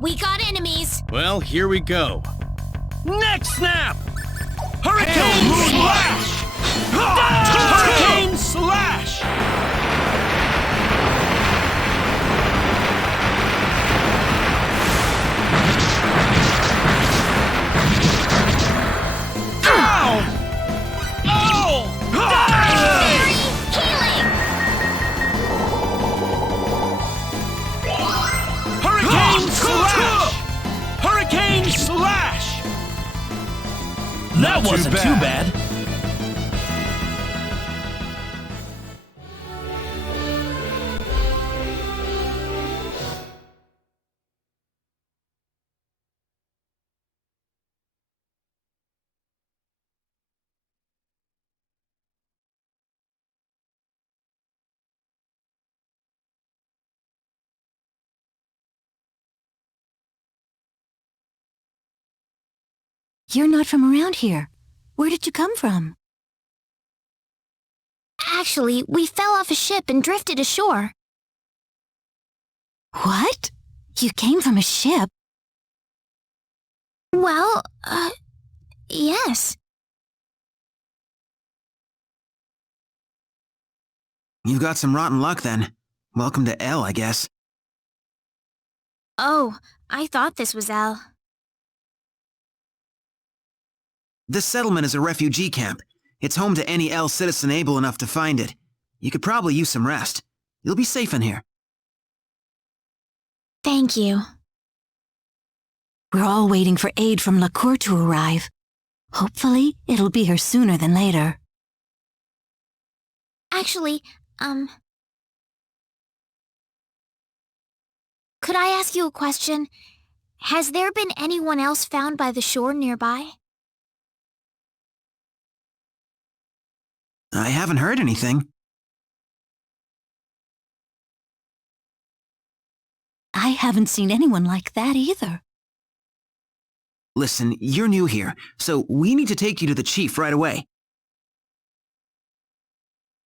We got enemies! Well, here we go. Neck snap! Hurricane slash! Hurricane slash! Ow! Oh! Healing! Hurricane slash! Hurricane slash! That wasn't too bad. You're not from around here. Where did you come from? Actually, we fell off a ship and drifted ashore. What? You came from a ship? Well, yes. You've got some rotten luck then. Welcome to L, I guess. Oh, I thought this was L. This settlement is a refugee camp. It's home to any L citizen able enough to find it. You could probably use some rest. You'll be safe in here. Thank you. We're all waiting for aid from LaCour to arrive. Hopefully, it'll be here sooner than later. Actually, could I ask you a question? Has there been anyone else found by the shore nearby? I haven't heard anything. I haven't seen anyone like that either. Listen, you're new here, so we need to take you to the chief right away.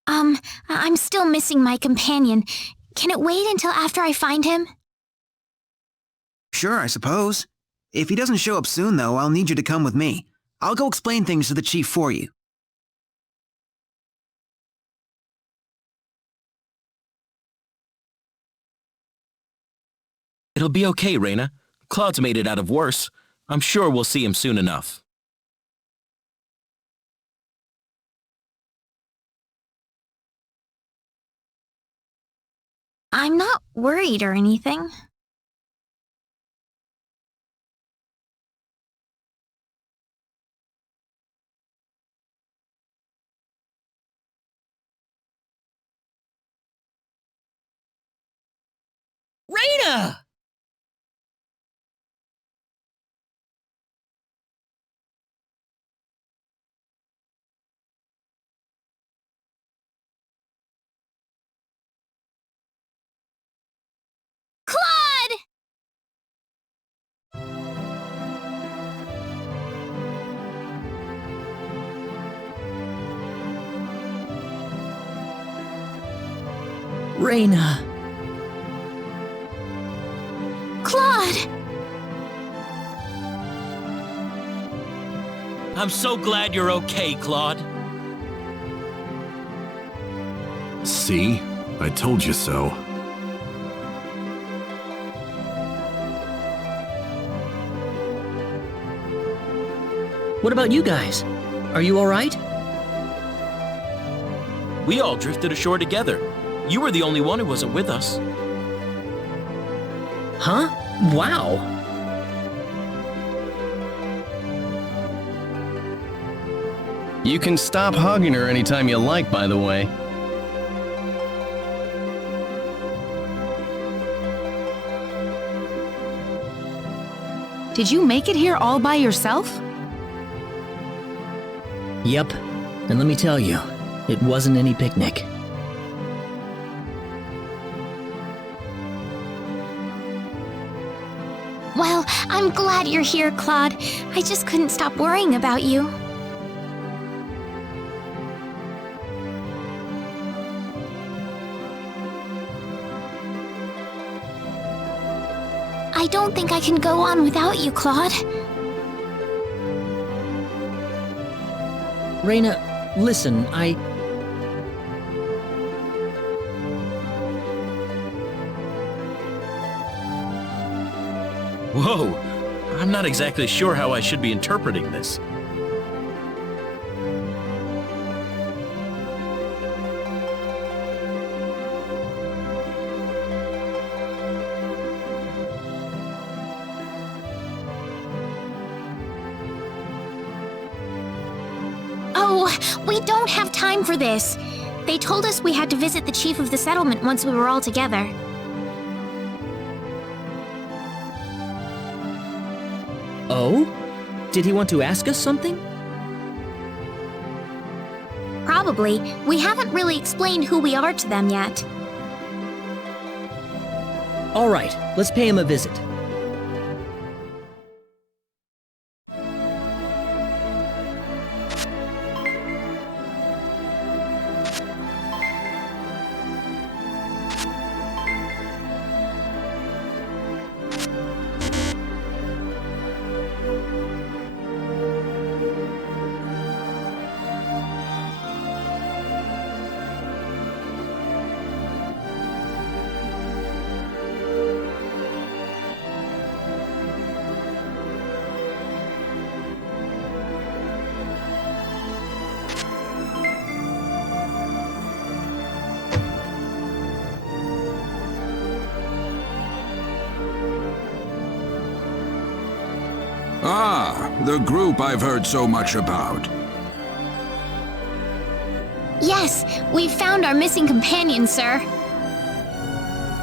I'm still missing my companion. Can it wait until after I find him? Sure, I suppose. If he doesn't show up soon, though, I'll need you to come with me. I'll go explain things to the chief for you. It'll be okay, Rena. Claude's made it out of worse. I'm sure we'll see him soon enough. I'm not worried or anything. Rena! Claude! Rena. Claude! I'm so glad you're okay, Claude. See? I told you so. What about you guys? Are you all right? We all drifted ashore together. You were the only one who wasn't with us. Huh? Wow. You can stop hugging her anytime you like, by the way. Did you make it here all by yourself? Yep. And let me tell you, it wasn't any picnic. Well, I'm glad you're here, Claude. I just couldn't stop worrying about you. I don't think I can go on without you, Claude. Rena, listen, Whoa! I'm not exactly sure how I should be interpreting this. Oh, we don't have time for this. They told us we had to visit the chief of the settlement once we were all together. Oh? Did he want to ask us something? Probably. We haven't really explained who we are to them yet. All right, let's pay him a visit. Ah, the group I've heard so much about. Yes, we've found our missing companion, sir.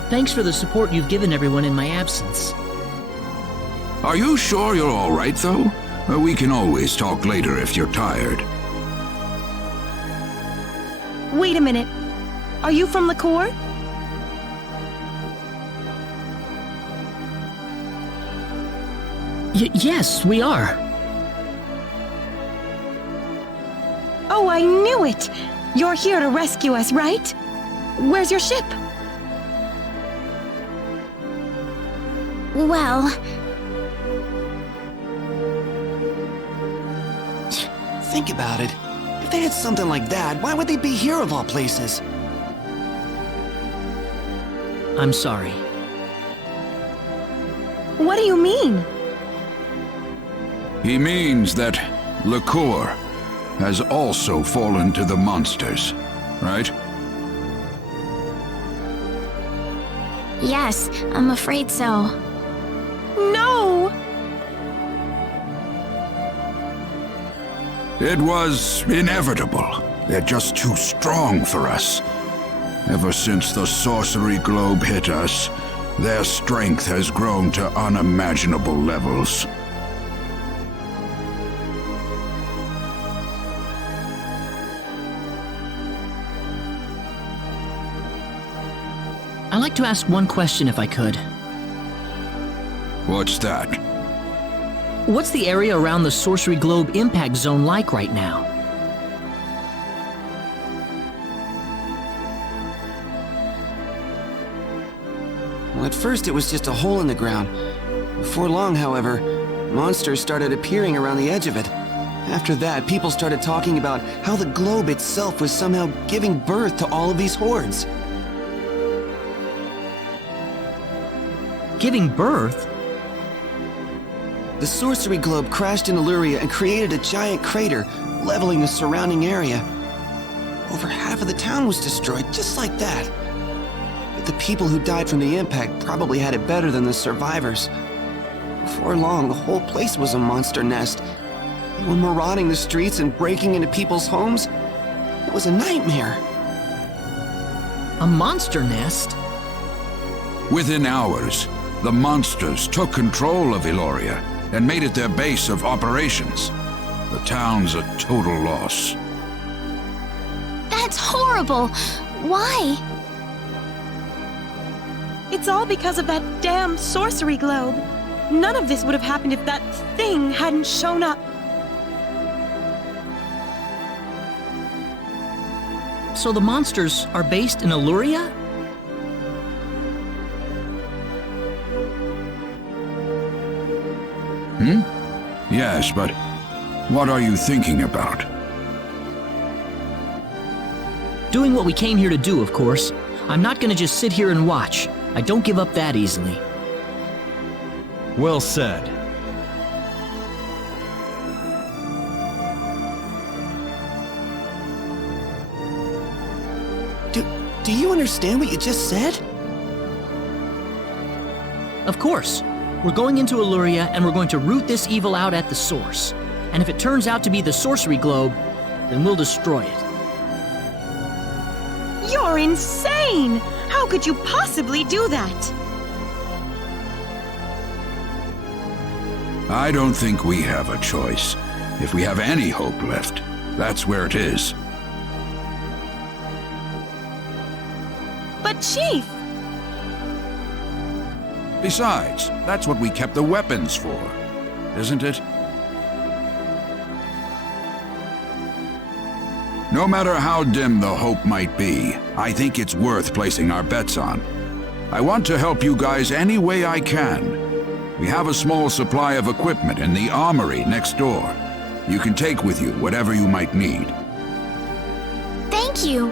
Thanks for the support you've given everyone in my absence. Are you sure you're all right, though? We can always talk later if you're tired. Wait a minute. Are you from Liqueur? Yes, we are. Oh, I knew it! You're here to rescue us, right? Where's your ship? Well, Think about it. If they had something like that, why would they be here of all places? I'm sorry. What do you mean? He means that Liqueur has also fallen to the monsters, right? yes, I'm afraid so. No! It was inevitable. They're just too strong for us. Ever since the sorcery globe hit us, their strength has grown to unimaginable levels. I'd like to ask one question if I could. What's that? What's the area around the Sorcery Globe impact zone like right now? Well, at first it was just a hole in the ground. Before long, however, monsters started appearing around the edge of it. After that, people started talking about how the globe itself was somehow giving birth to all of these hordes. Giving birth? The sorcery globe crashed in Illyria and created a giant crater, leveling the surrounding area. Over half of the town was destroyed, just like that. But the people who died from the impact probably had it better than the survivors. Before long, the whole place was a monster nest. They were marauding the streets and breaking into people's homes. It was a nightmare. A monster nest? Within hours, the monsters took control of Illyria and made it their base of operations. The town's a total loss. That's horrible! Why? It's all because of that damn sorcery globe. None of this would have happened if that thing hadn't shown up. So the monsters are based in Illyria? Yes, but what are you thinking about? Doing what we came here to do, of course. I'm not gonna just sit here and watch. I don't give up that easily. Well said. Do you understand what you just said? Of course. We're going into Illyria and we're going to root this evil out at the source. And if it turns out to be the sorcery globe, then we'll destroy it. You're insane! How could you possibly do that? I don't think we have a choice. If we have any hope left, that's where it is. But Chief! Besides, that's what we kept the weapons for, isn't it? No matter how dim the hope might be, I think it's worth placing our bets on. I want to help you guys any way I can. We have a small supply of equipment in the armory next door. You can take with you whatever you might need. Thank you.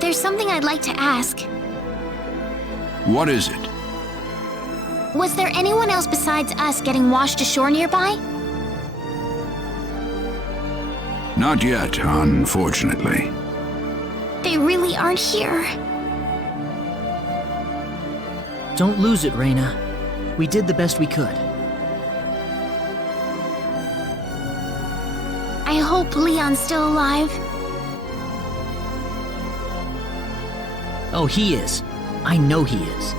There's something I'd like to ask. What is it? Was there anyone else besides us getting washed ashore nearby? Not yet, unfortunately. They really aren't here. Don't lose it, Rena. We did the best we could. I hope Leon's still alive. Oh, he is. I know he is.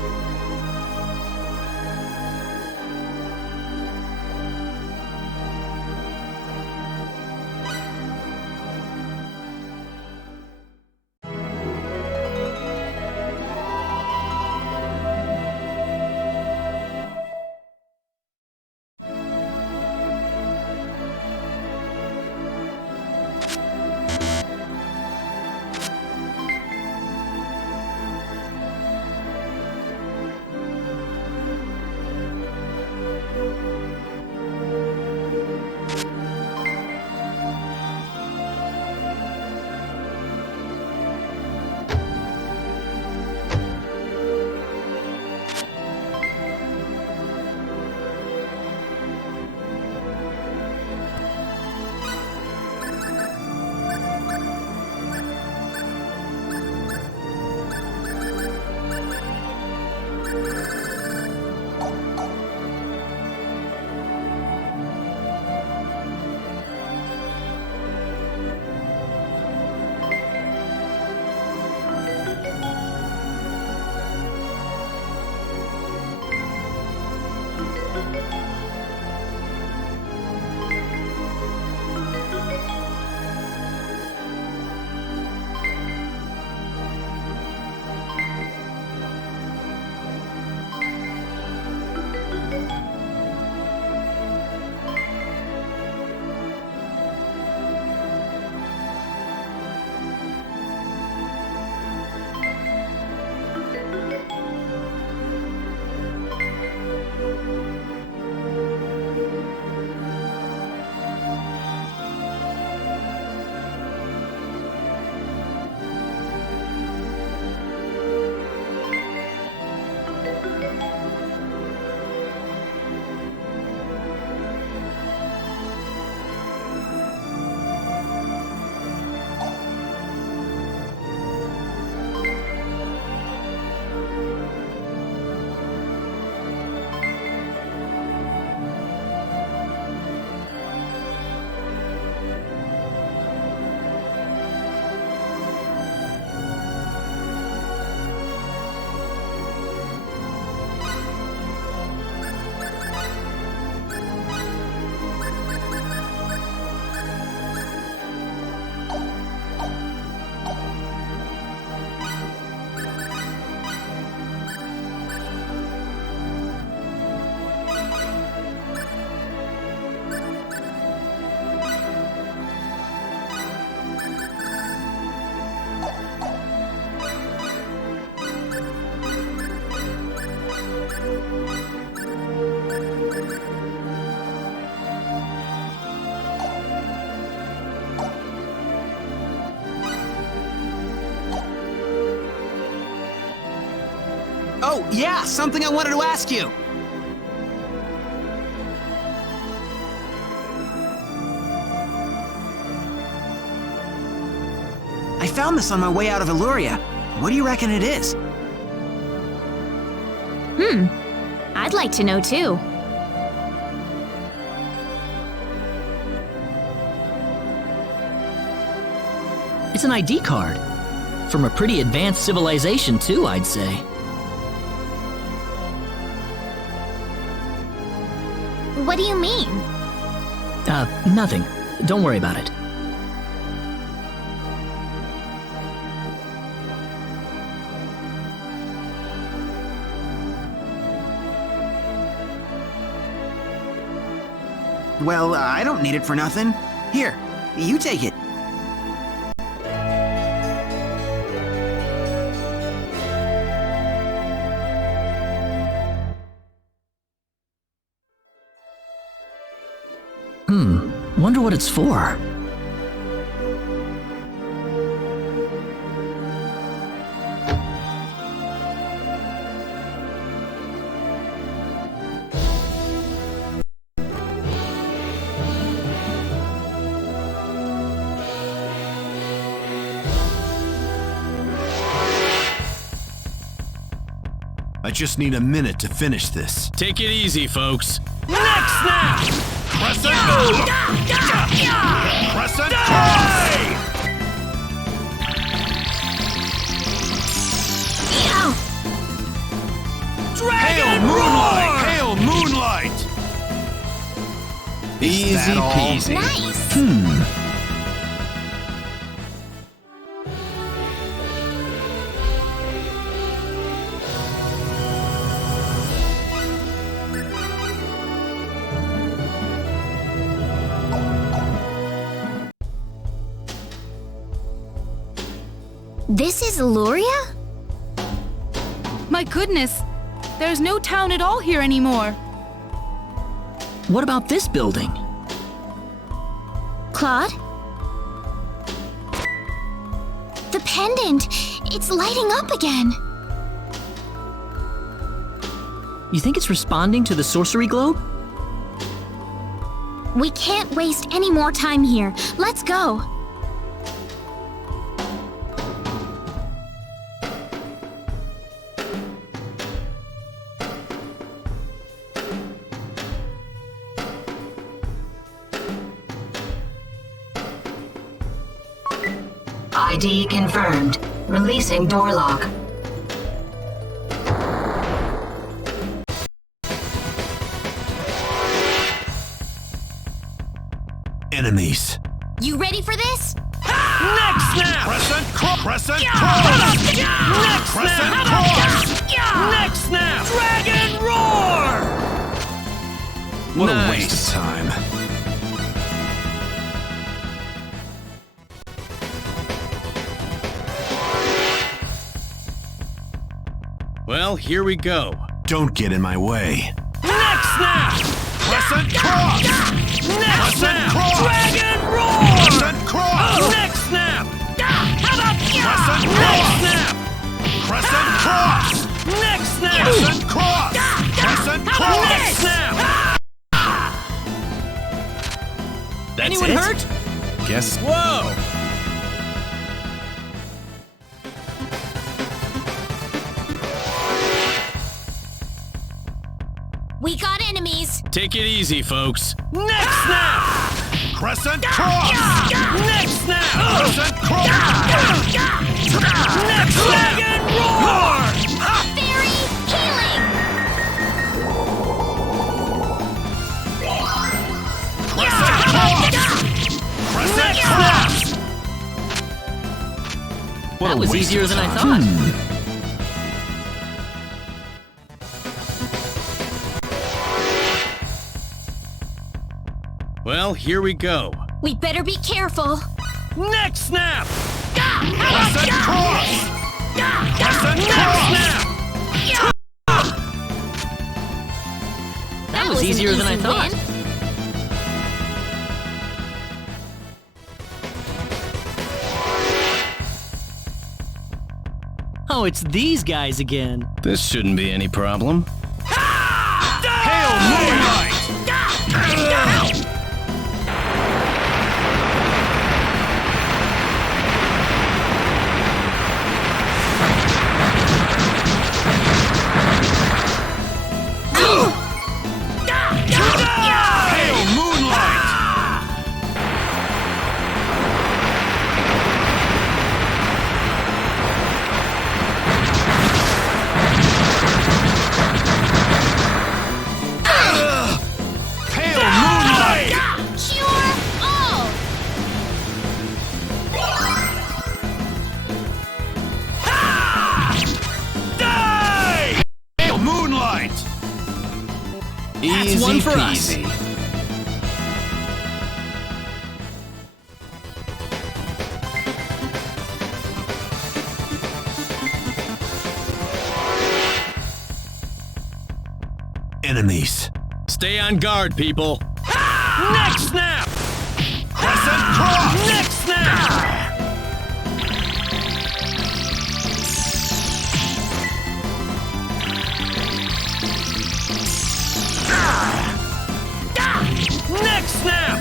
Oh, yeah, something I wanted to ask you. I found this on my way out of Illuria. What do you reckon it is? I'd like to know too. It's an ID card. From a pretty advanced civilization, too, I'd say. What do you mean? Nothing. Don't worry about it. Well, I don't need it for nothing. Here, you take it. Wonder what it's for. I just need a minute to finish this. Take it easy, folks. Next snap! Crescent! Crescent cross! Hail moonlight! Hail moonlight! Easy peasy. Nice! This is Illuria? My goodness! There's no town at all here anymore. What about this building? Claude? The pendant! It's lighting up again! You think it's responding to the sorcery globe? We can't waste any more time here. Let's go! ID confirmed. Releasing door lock. Enemies. You ready for this? Next snap! Crescent cross! Crescent cross! Next Crescent cross! Next snap! Dragon roar! What a waste of time. Well, here we go. Don't get in my way. Next snap! Crescent cross! Next snap! Dragon roar! Crescent cross! Next snap! Crescent cross! Crescent cross! Next snap! Crescent cross! Crescent cross! Next snap! Anyone hurt? Guess. Whoa! We got enemies! Take it easy, folks. Next snap! Crescent cross! Next snap! Crescent cross! Next dragon roar! Fairy healing! Crescent cross! Crescent cross! That was easier than I thought. Well, here we go. We better be careful! Next snap! Crescent cross! Crescent cross! That was easier than I thought. Oh, it's these guys again. This shouldn't be any problem. Hail Moonlight! Hail Moonlight! Hail Moonlight! Cure all! Die! Hail Moonlight! Easy one for us. peasy. Enemies. Stay on guard, people. Neck snap! Crescent cross! Neck snap! Neck snap!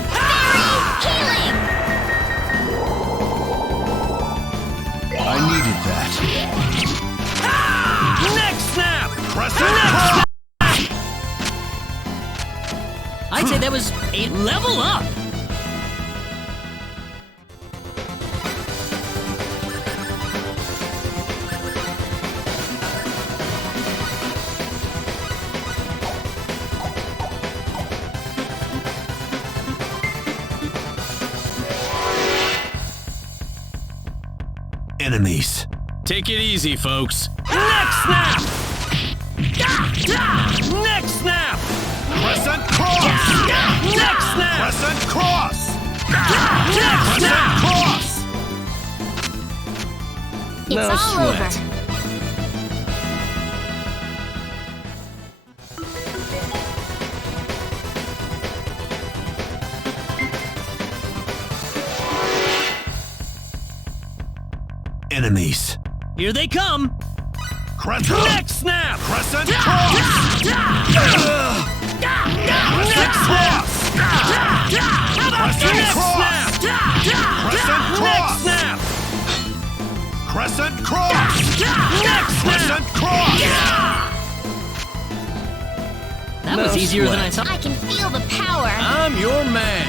Healing! I needed that. Neck snap! Crescent cross! I'd say that was a level up. Enemies. Take it easy, folks. Neck snap! Neck snap! Crescent cross! Neck snap! Crescent cross! Neck snap! Cross! It's No all sweat. over. Enemies. Here they come. Crescent neck snap! Crescent cross! Neck cross! Crescent cross! Crescent cross! Snap! Crescent cross! Neck crescent cross! That was easier than I sweat. thought. I can feel the power. I'm your man.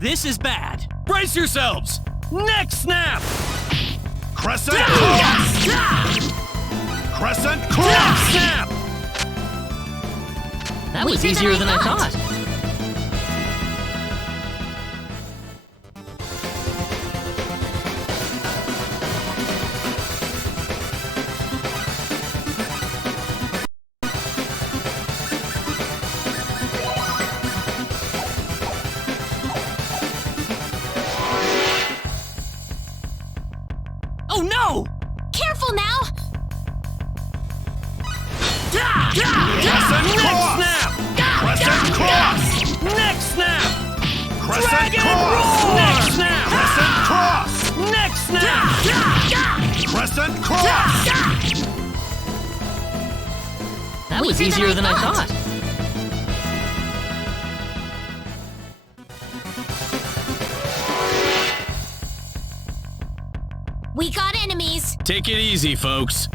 This is bad. Brace yourselves. Neck snap! Crescent cross! Crescent cross! Snap! That was easier than I thought. Oh no! Careful now! Crescent cross! Crescent cross! Neck snap! Crescent cross! Neck snap! Crescent cross! Neck snap! Crescent cross! That was easier than I thought. We got enemies. Take it easy, folks.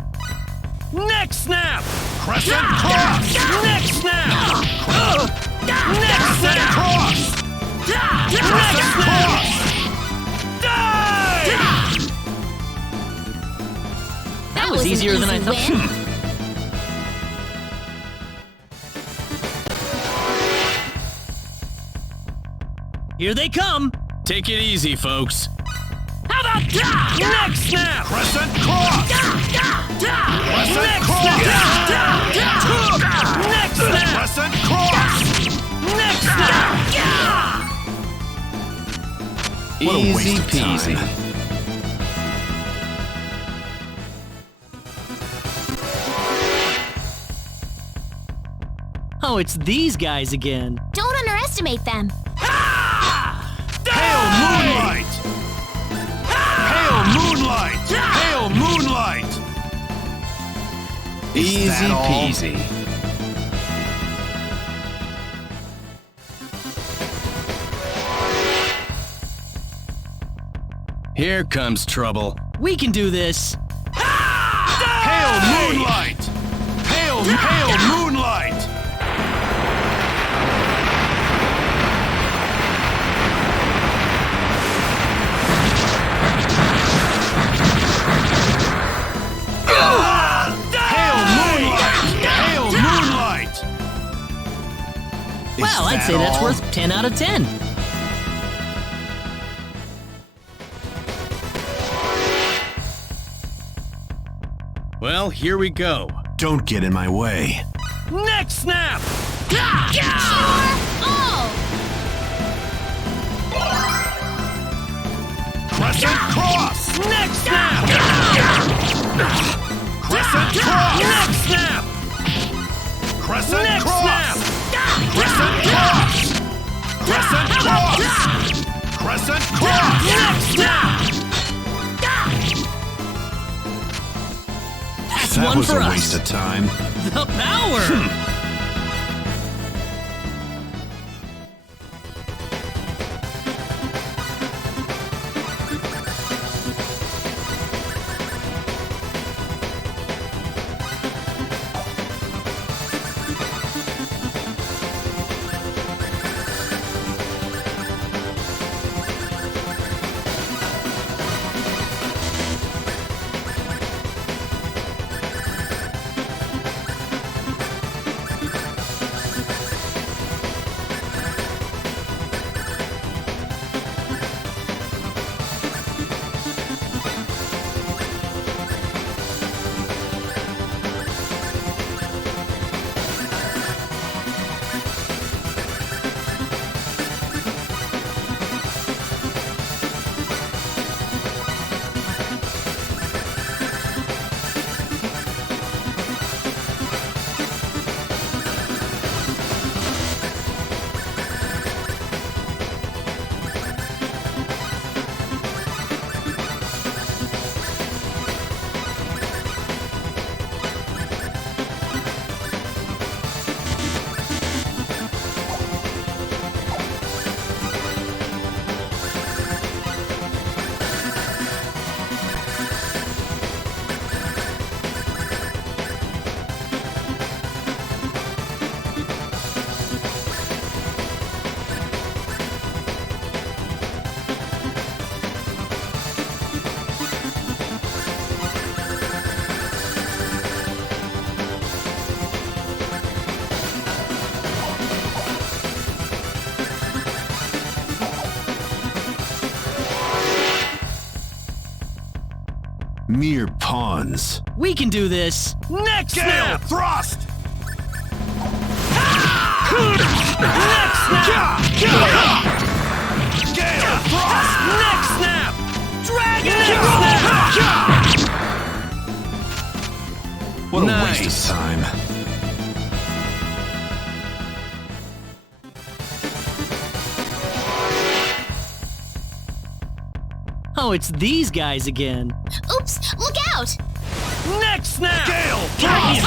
Neck snap! Crescent cross! Neck snap! Neck snap! Cross! Crescent cross! Die! That was easier than I thought. Here they come. Take it easy, folks. How about that? Neck snap! Crescent cross! Crescent cross! Neck snap! Crescent cross! Neck snap! What a Easy waste of peasy. time. Oh, it's these guys again. Don't underestimate them. Hail moonlight! Hail moonlight! Hail moonlight! Easy that all? peasy. Here comes trouble. We can do this. Hail moonlight! Hail moonlight! Hail moonlight! Well, I'd say that's worth 10 out of 10. Well, here we go. Don't get in my way. Neck snap! Oh! Crescent cross! Neck snap! Crescent cross! Neck snap! Crescent Neck cross! snap! Crescent cross! Crescent cross! Crescent cross! Neck snap! That's That one was for a us. waste of time. The power! Mere pawns. We can do this. Neck Gale snap! thrust! Neck snap! Gale thrust! Neck snap! Dragon snap! What a Nice. waste of time. Oh, it's these guys again. Oops, look out! Neck snap! Gale thrust!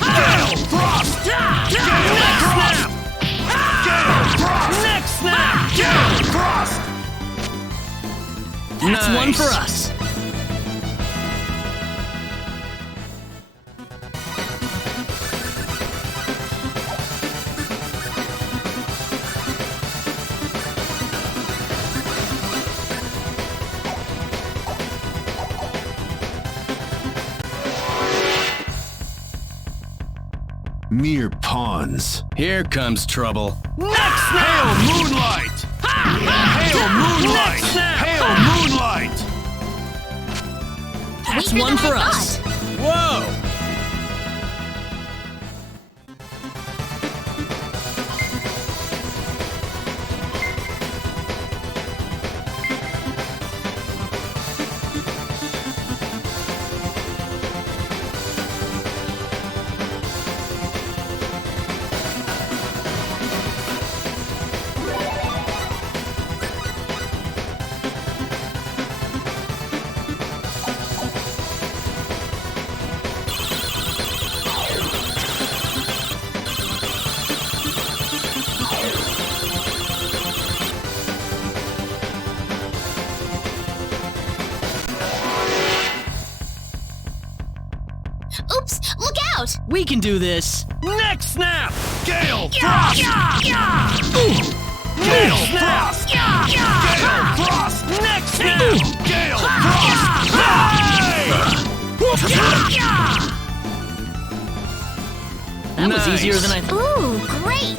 Gale thrust! Neck snap! Gale thrust! Neck snap! Gale thrust! That's one Nice. for us. Mere pawns. Here comes trouble. Neck snap! Hail moonlight! Hail moonlight! Neck snap! Hail moonlight! That's Weaker one than for I us. thought. Whoa! We can do this. Next snap! Gale Frost! Gale Frost! Gale Frost! Next snap! Gale Frost! That was easier than I thought. Ooh, great!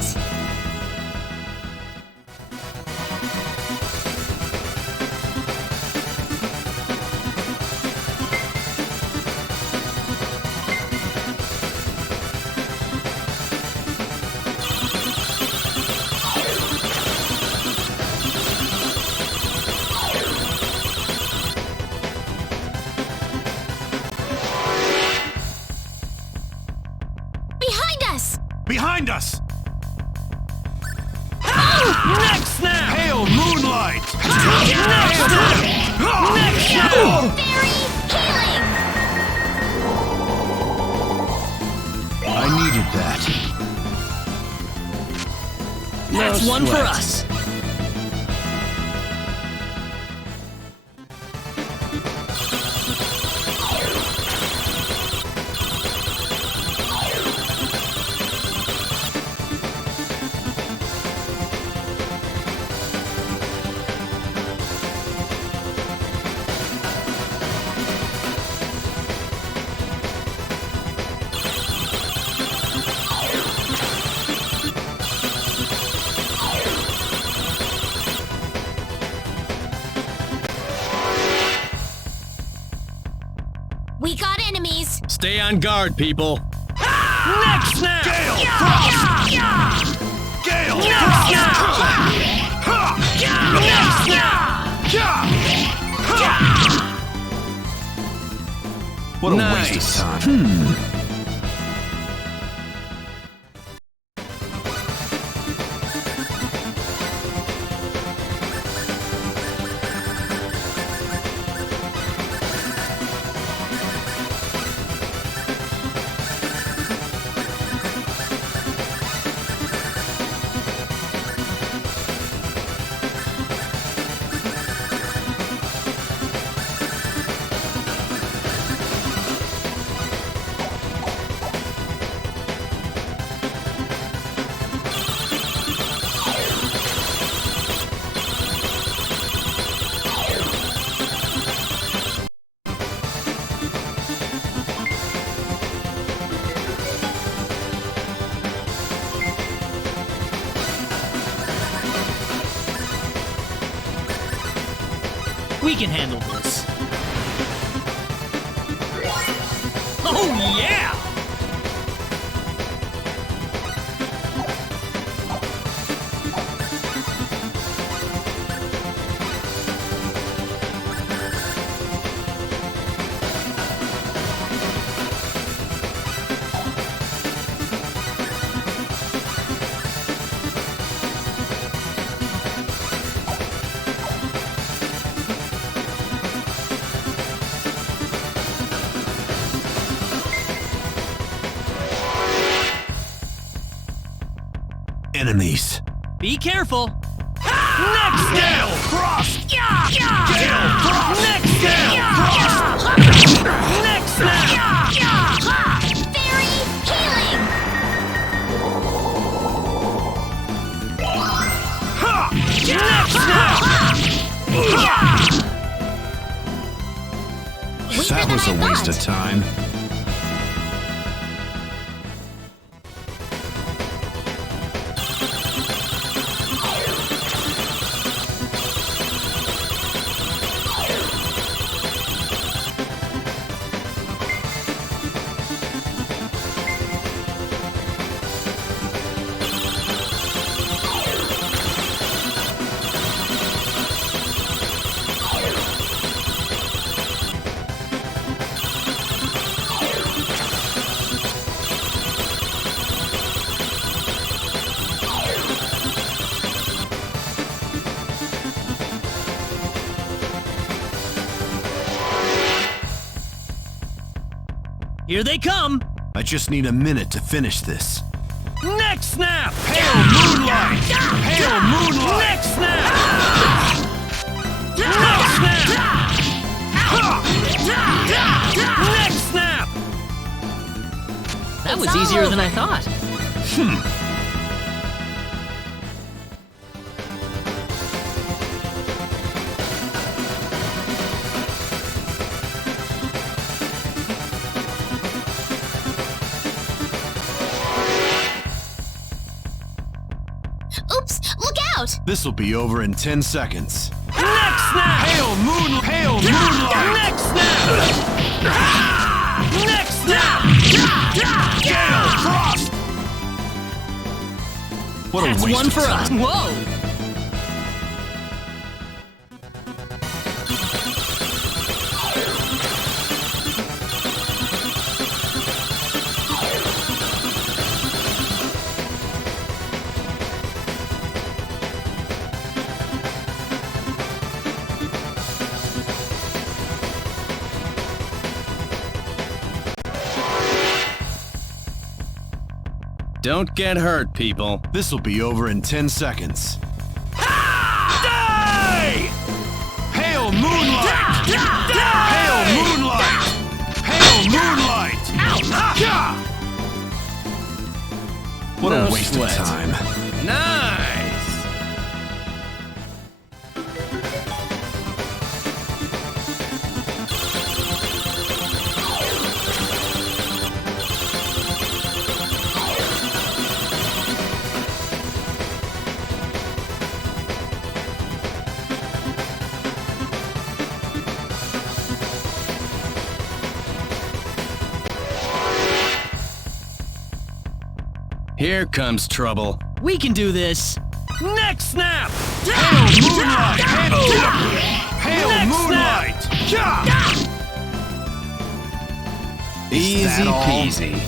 Behind us! Next snap! Hail Moonlight! Next snap! Next snap! Fairy healing! I needed that. That's one for us. We got enemies! Stay on guard, people. Next snap! Gale Frost! Gale Frost! Next snap! What a Nice. waste of time. We can handle this. Oh, yeah! Enemies. Be careful. Next Gale Frost! Gale Frost! Next Gale Frost! Next snap! Fairy healing! Next snap! That was a waste of time. Here they come. I just need a minute to finish this. Next snap! Hail Moonlight! Hail Moonlight! Next snap! Next snap! Next snap! That was easier than I thought. Oops, look out! This'll be over in 10 seconds. Next snap! Hail moonlight! Next snap! Next snap! Gale frost! What a That's waste one of for us. time. Whoa! Don't get hurt, people. This'll be over in 10 seconds. Die! Hail moonlight! Hail moonlight! Hail moonlight! What No a waste sweat. of time. Nice! Here comes trouble. We can do this. Next snap! Hail moonlight! Hail Next moonlight! Easy that all? peasy.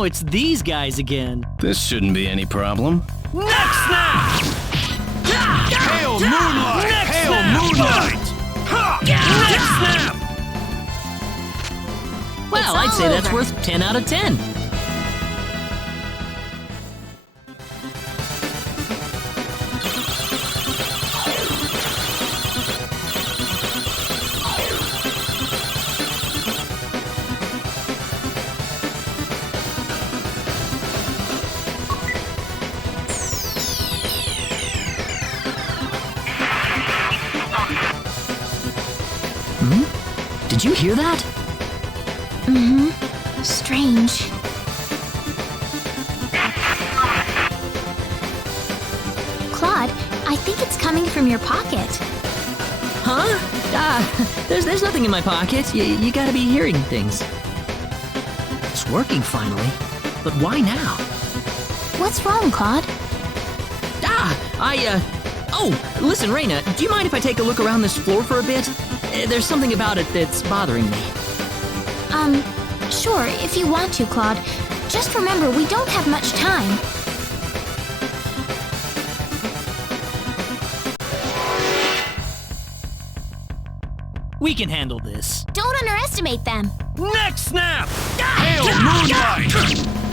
Oh, it's these guys again. This shouldn't be any problem. Next snap! Hail moonlight! Hail moonlight! Next snap! Well, It's I'd say all that's over. worth 10 out of 10. Did you hear that? Strange. Claude, I think it's coming from your pocket. Huh? There's nothing in my pocket. You gotta be hearing things. It's working finally. But why now? What's wrong, Claude? Oh, listen, Rena, do you mind if I take a look around this floor for a bit? There's something about it that's bothering me. Sure, if you want to, Claude. Just remember, we don't have much time. We can handle this. Don't underestimate them. Next snap! Hail moonlight!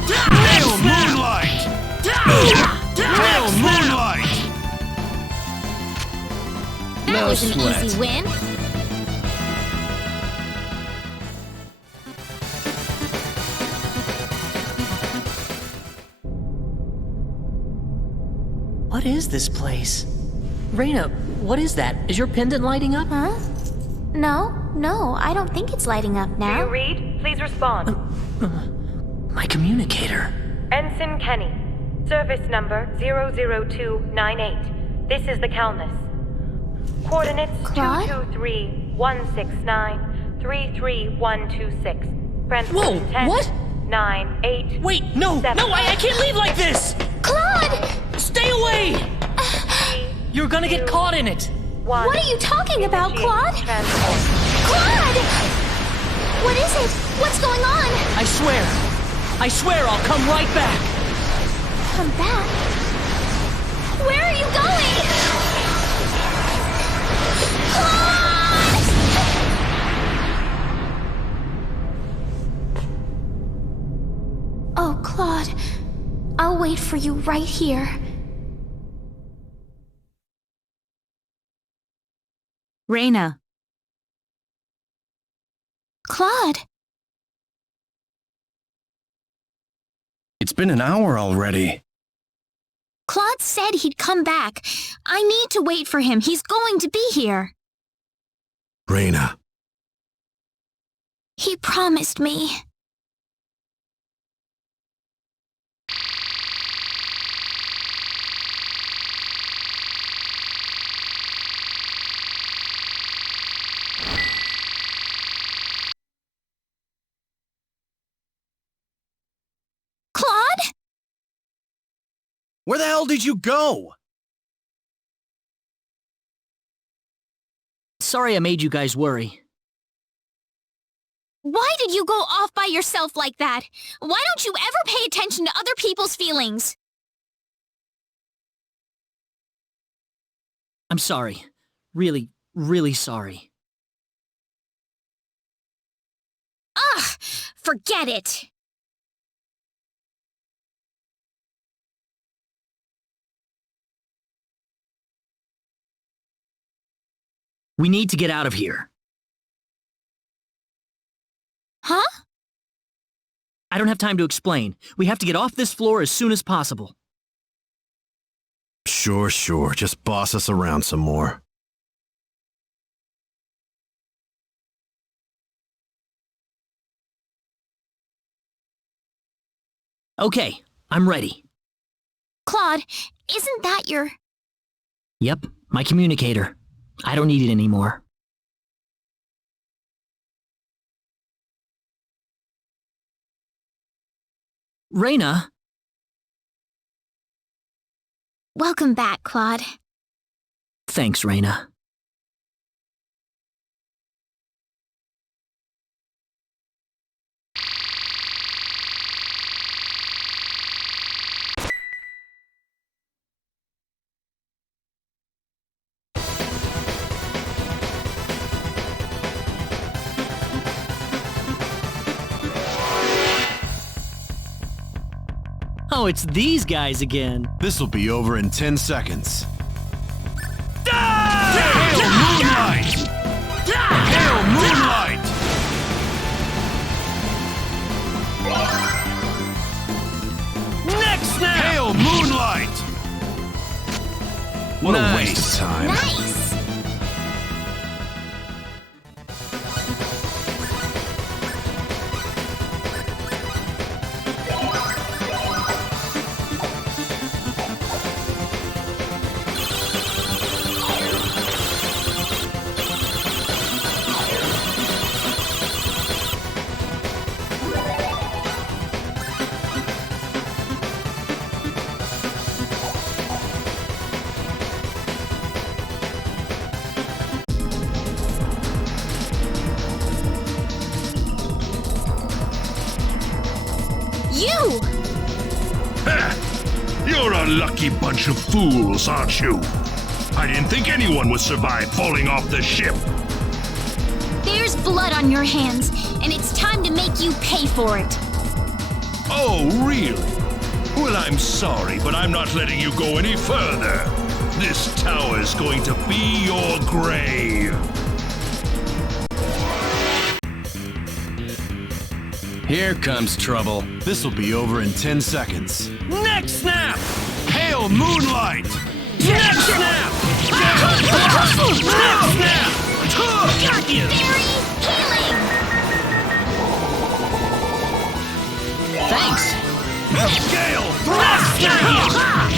Hail moonlight! Hail moonlight! That No was an sweat. easy win. What is this place? Rena, what is that? Is your pendant lighting up? Huh? No, I don't think it's lighting up Do you now. read? Please respond. My communicator. Ensign Kenny. Service number 00298. This is the Calnus. Coordinates Claude? 223-169-33126. Transport Whoa, 10, what? 9, 8. Wait, no, 7, I can't leave like this! Claude! Stay away! 3, You're gonna get 2, caught in it! 1. What are you talking about, Initiate Claude? Transport. Claude! What is it? What's going on? I swear I'll come right back! Come back? Where are you going? Claude! Oh, Claude. I'll wait for you right here. Rena. Claude! It's been an hour already. Claude said he'd come back. I need to wait for him. He's going to be here. Rena, He promised me. Claude? Where the hell did you go? Sorry I made you guys worry. Why did you go off by yourself like that? Why don't you ever pay attention to other people's feelings? I'm sorry. Really, really sorry. Ugh! Forget it! We need to get out of here. Huh? I don't have time to explain. We have to get off this floor as soon as possible. Sure. Just boss us around some more. Okay, I'm ready. Claude, isn't that your... Yep, my communicator. I don't need it anymore. Rena? Welcome back, Claude. Thanks, Rena. Oh, it's these guys again. This'll be over in 10 seconds. Hail Moonlight! Hail Moonlight! Next snap! Hail Moonlight! What Nice. a waste of time. Nice! You! You're a lucky bunch of fools, aren't you? I didn't think anyone would survive falling off the ship. There's blood on your hands, and it's time to make you pay for it. Oh, really? Well, I'm sorry, but I'm not letting you go any further. This tower's going to be your grave. Here comes trouble. This'll be over in 10 seconds. Next snap! Hail Moonlight! Next snap! Next snap! Got you! Fairy healing! Thanks. Gale! Next snap!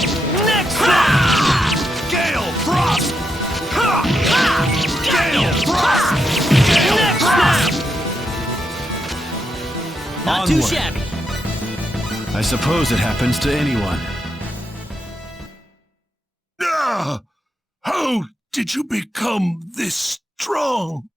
Next snap! Gale! Frost! Gale! Frost! Gale! Next snap! Not too Onward. shabby. I suppose it happens to anyone. How did you become this strong?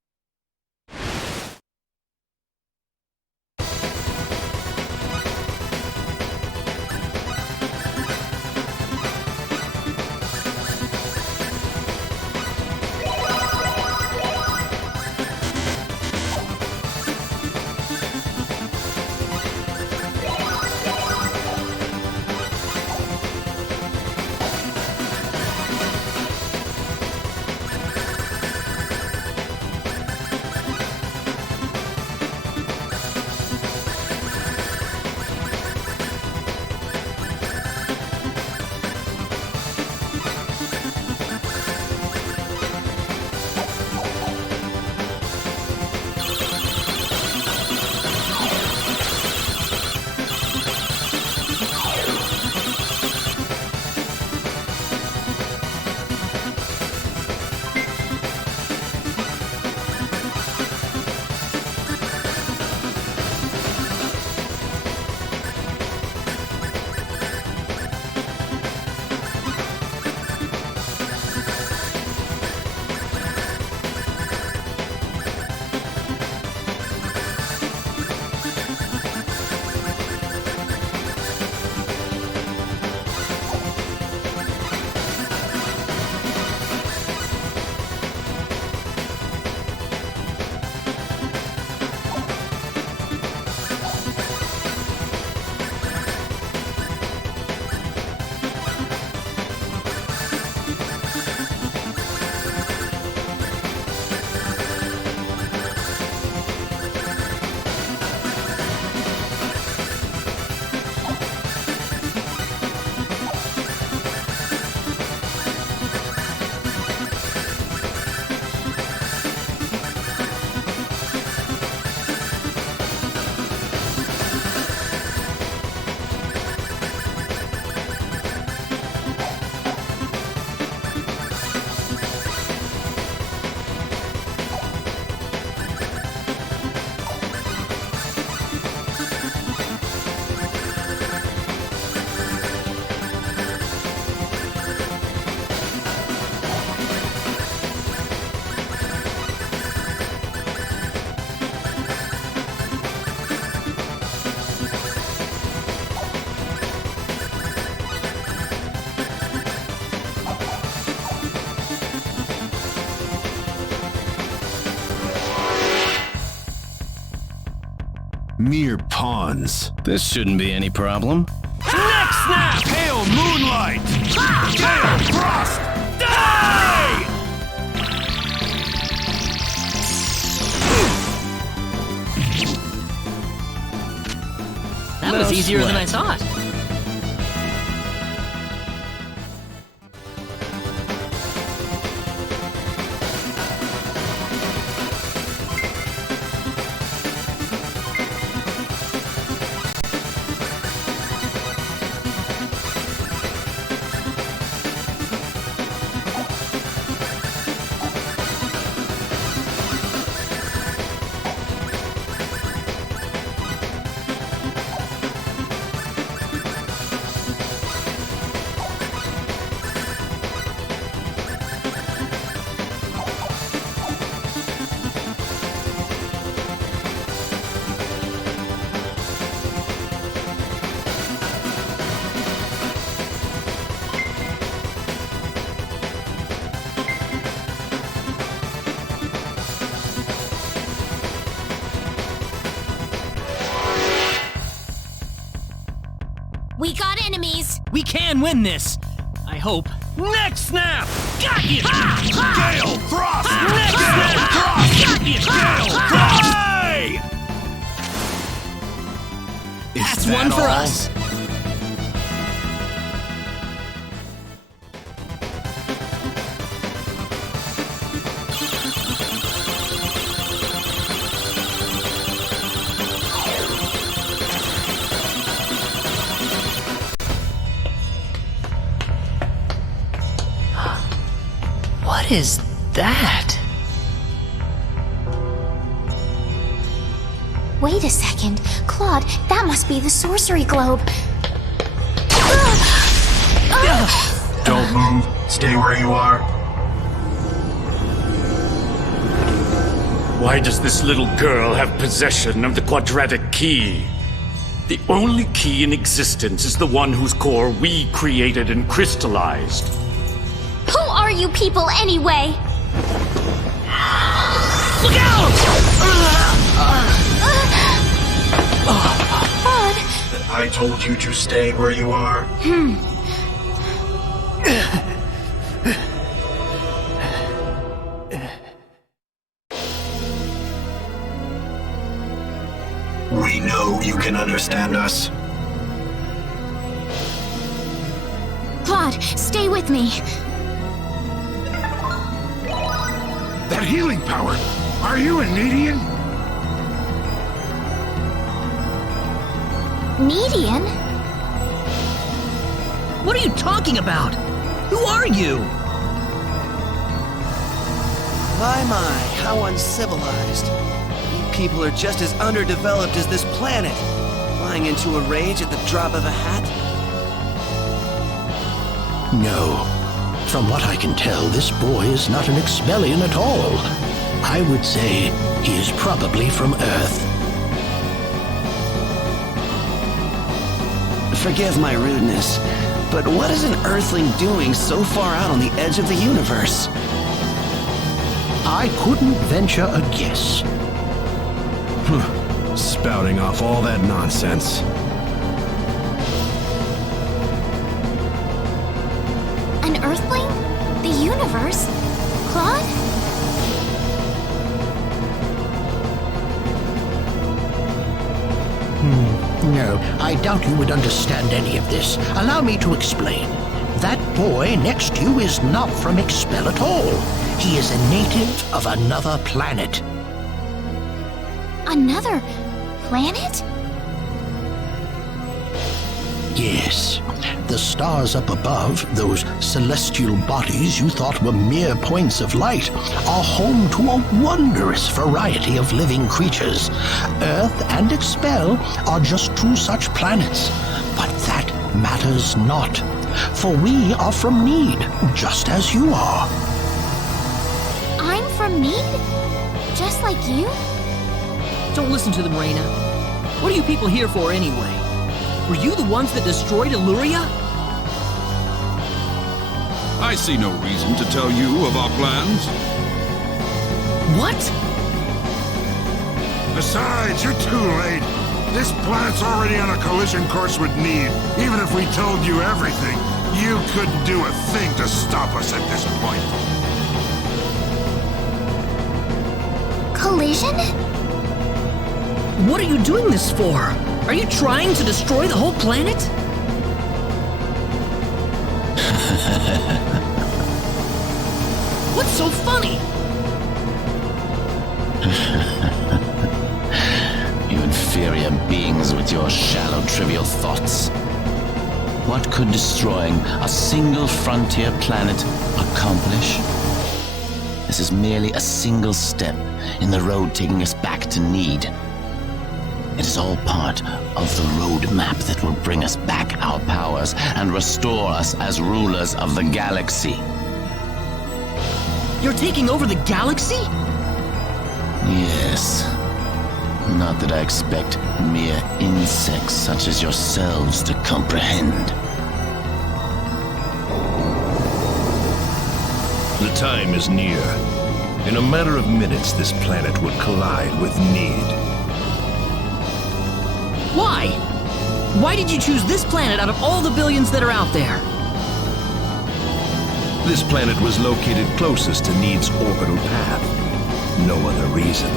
Mere pawns. This shouldn't be any problem. Next snap! Hail moonlight! Gale frost! Die! That was easier than I thought. We got enemies! We can win this. I hope. Next snap! Got you! Gale frost! Next snap! Got you! Gale frost! Die! That's one for us. What is that? Wait a second. Claude, that must be the sorcery globe. Don't move. Stay where you are. Why does this little girl have possession of the quadratic key? The only key in existence is the one whose core we created and crystallized. Who are you people anyway? Look out! Claude. I told you to stay where you are. We know you can understand us. Claude, stay with me. That healing power! Are you a Nedian? Nedian? What are you talking about? Who are you? My, how uncivilized. You people are just as underdeveloped as this planet. Flying into a rage at the drop of a hat? No. From what I can tell, this boy is not an Expellion at all. I would say he is probably from Earth. Forgive my rudeness, but what is an Earthling doing so far out on the edge of the universe? I couldn't venture a guess. Spouting off all that nonsense. An Earthling? The universe? Claude? No, I doubt you would understand any of this. Allow me to explain. That boy next to you is not from Expel at all. He is a native of another planet. Another planet? Yes. The stars up above, those celestial bodies you thought were mere points of light, are home to a wondrous variety of living creatures. Earth and Expel are just two such planets. But that matters not. For we are from Need, just as you are. I'm from Need? Just like you? Don't listen to them, Rena. What are you people here for anyway? Were you the ones that destroyed Illyria? I see no reason to tell you of our plans. What? Besides, you're too late. This planet's already on a collision course with Need. Even if we told you everything, you couldn't do a thing to stop us at this point. Collision? What are you doing this for? Are you trying to destroy the whole planet? What's so funny? You inferior beings with your shallow, trivial thoughts. What could destroying a single frontier planet accomplish? This is merely a single step in the road taking us back to Need. It is all part of the roadmap that will bring us back our powers and restore us as rulers of the galaxy. You're taking over the galaxy? Yes. Not that I expect mere insects such as yourselves to comprehend. The time is near. In a matter of minutes, this planet would collide with Need. Why? Why did you choose this planet out of all the billions that are out there? This planet was located closest to Need's orbital path. No other reason.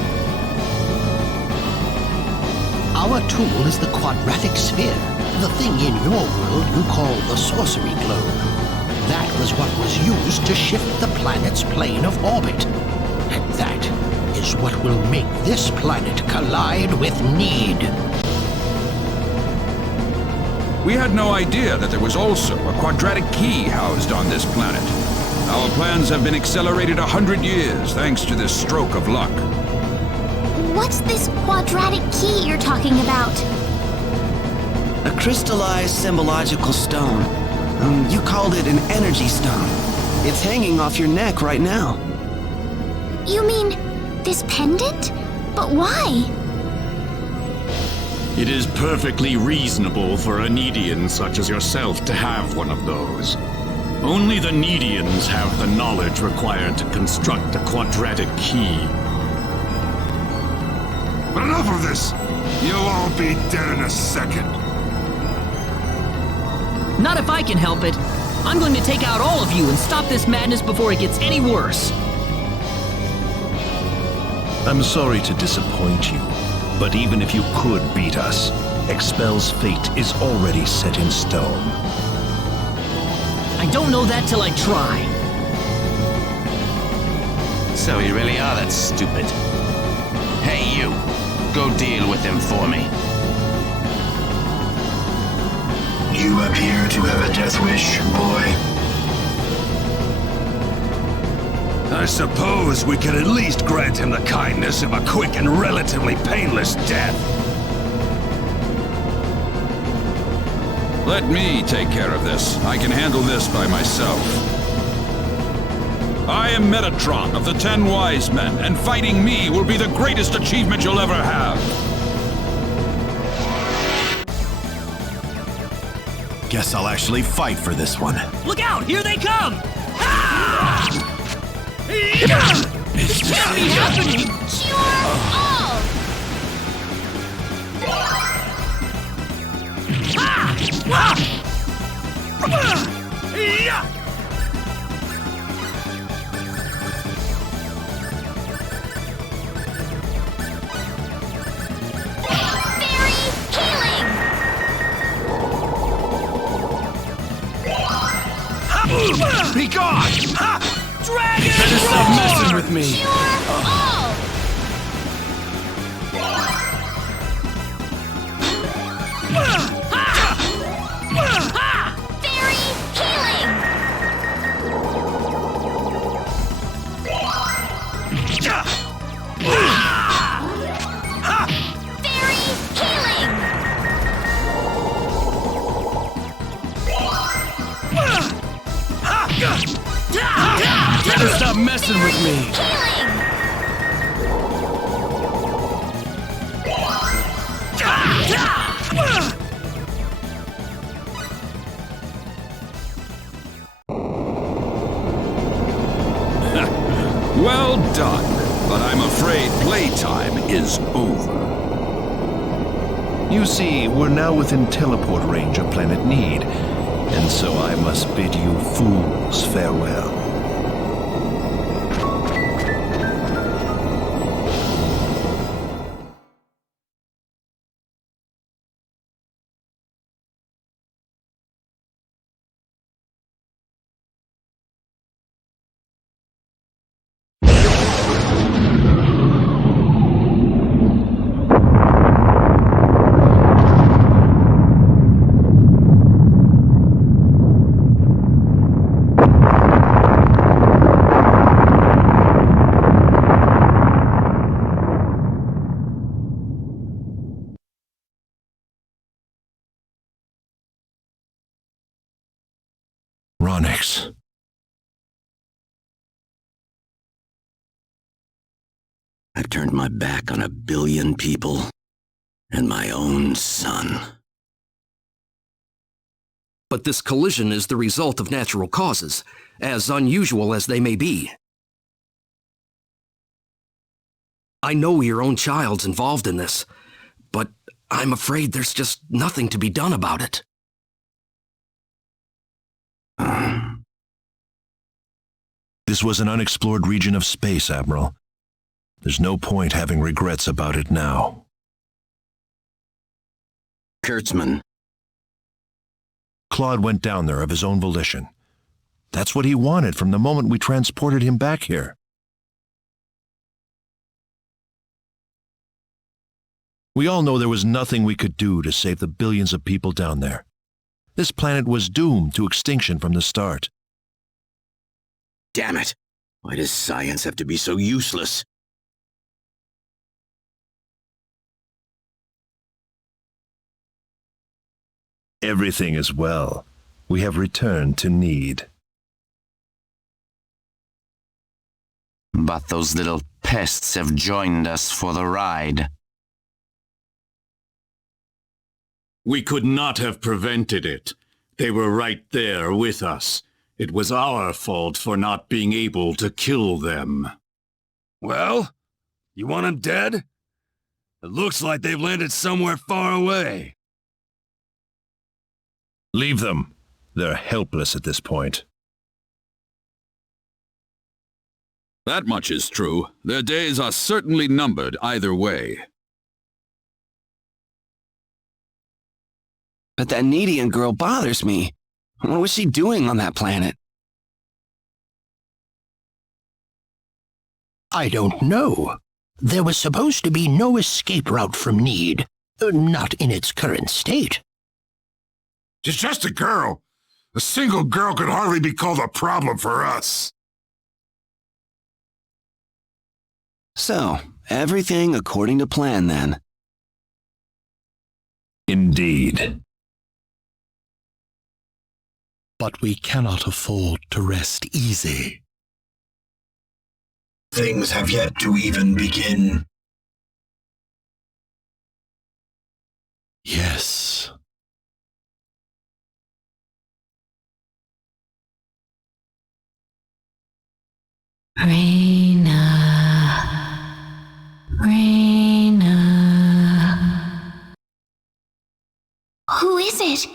Our tool is the quadratic sphere, the thing in your world you call the sorcery globe. That was what was used to shift the planet's plane of orbit. And that is what will make this planet collide with Need. We had no idea that there was also a quadratic key housed on this planet. Our plans have been accelerated 100 years thanks to this stroke of luck. What's this quadratic key you're talking about? A crystallized symbological stone. You called it an energy stone. It's hanging off your neck right now. You mean this pendant? But why? It is perfectly reasonable for a Needian such as yourself to have one of those. Only the Needians have the knowledge required to construct a quadratic key. Enough of this! You'll all be dead in a second. Not if I can help it. I'm going to take out all of you and stop this madness before it gets any worse. I'm sorry to disappoint you, but even if you could beat us, Expel's fate is already set in stone. I don't know that till I try. So you really are that stupid. Hey, you. Go deal with him for me. You appear to have a death wish, boy. I suppose we could at least grant him the kindness of a quick and relatively painless death. Let me take care of this. I can handle this by myself. I am Metatron of the 10 Wise Men, and fighting me will be the greatest achievement you'll ever have. Guess I'll actually fight for this one. Look out! Here they come! This can't be happening! Cure all! Be gone! Dragon Better stop messing with me! Cure all! Fairy healing! Fairy healing! Better stop messing with me! Well done, but I'm afraid playtime is over. You see, we're now within teleport range of Planet Need, and so I must bid you fools farewell. Ronix. I've turned my back on 1 billion people and my own son. But this collision is the result of natural causes, as unusual as they may be. I know your own child's involved in this, but I'm afraid there's just nothing to be done about it. This was an unexplored region of space, Admiral. There's no point having regrets about it now. Kurtzman. Claude went down there of his own volition. That's what he wanted from the moment we transported him back here. We all know there was nothing we could do to save the billions of people down there. This planet was doomed to extinction from the start. Damn it! Why does science have to be so useless? Everything is well. We have returned to Need. But those little pests have joined us for the ride. We could not have prevented it. They were right there with us. It was our fault for not being able to kill them. Well, you want them dead? It looks like they've landed somewhere far away. Leave them. They're helpless at this point. That much is true. Their days are certainly numbered either way. But that Needian girl bothers me. What was she doing on that planet? I don't know. There was supposed to be no escape route from Need. Not in its current state. She's just a girl. A single girl could hardly be called a problem for us. So, everything according to plan then. Indeed. But we cannot afford to rest easy. Things have yet to even begin. Yes. Rena. Rena. Who is it?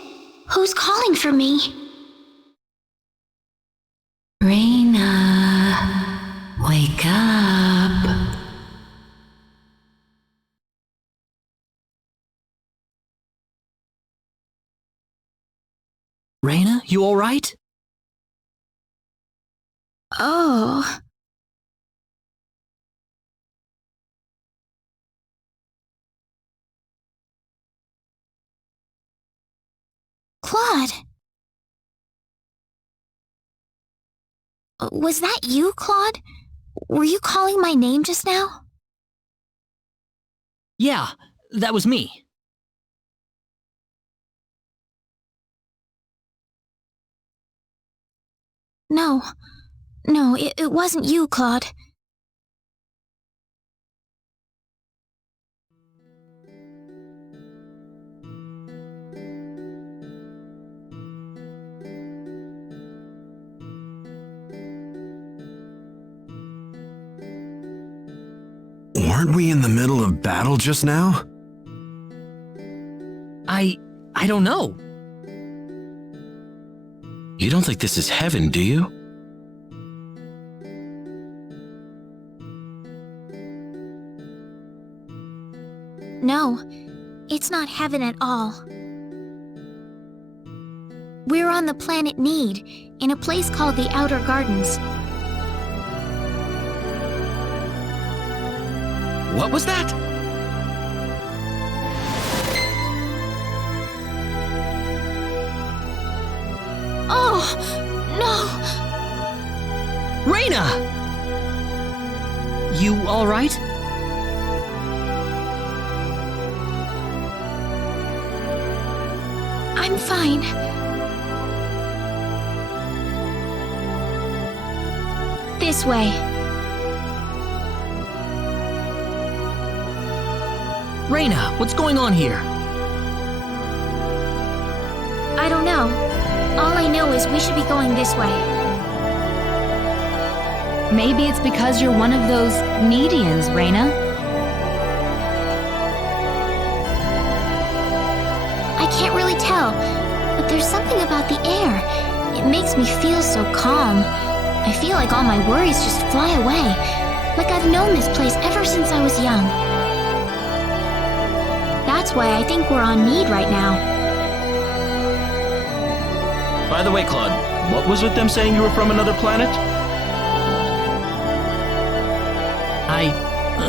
Who's calling for me? Rena. Wake up. Rena, you all right? Oh. Claude. Was that you, Claude? Were you calling my name just now? Yeah, that was me. No, it wasn't you, Claude. Weren't we in the middle of battle just now? I don't know. You don't think this is heaven, do you? No, it's not heaven at all. We're on the planet Need, in a place called the Outer Gardens. What was that? Oh, no! Rena! You all right? I'm fine. This way. Rena, what's going on here? I don't know. All I know is we should be going this way. Maybe it's because you're one of those Needians, Rena. I can't really tell, but there's something about the air. It makes me feel so calm. I feel like all my worries just fly away, like I've known this place ever since I was young. That's why I think we're on Need right now. By the way, Claude, what was with them saying you were from another planet?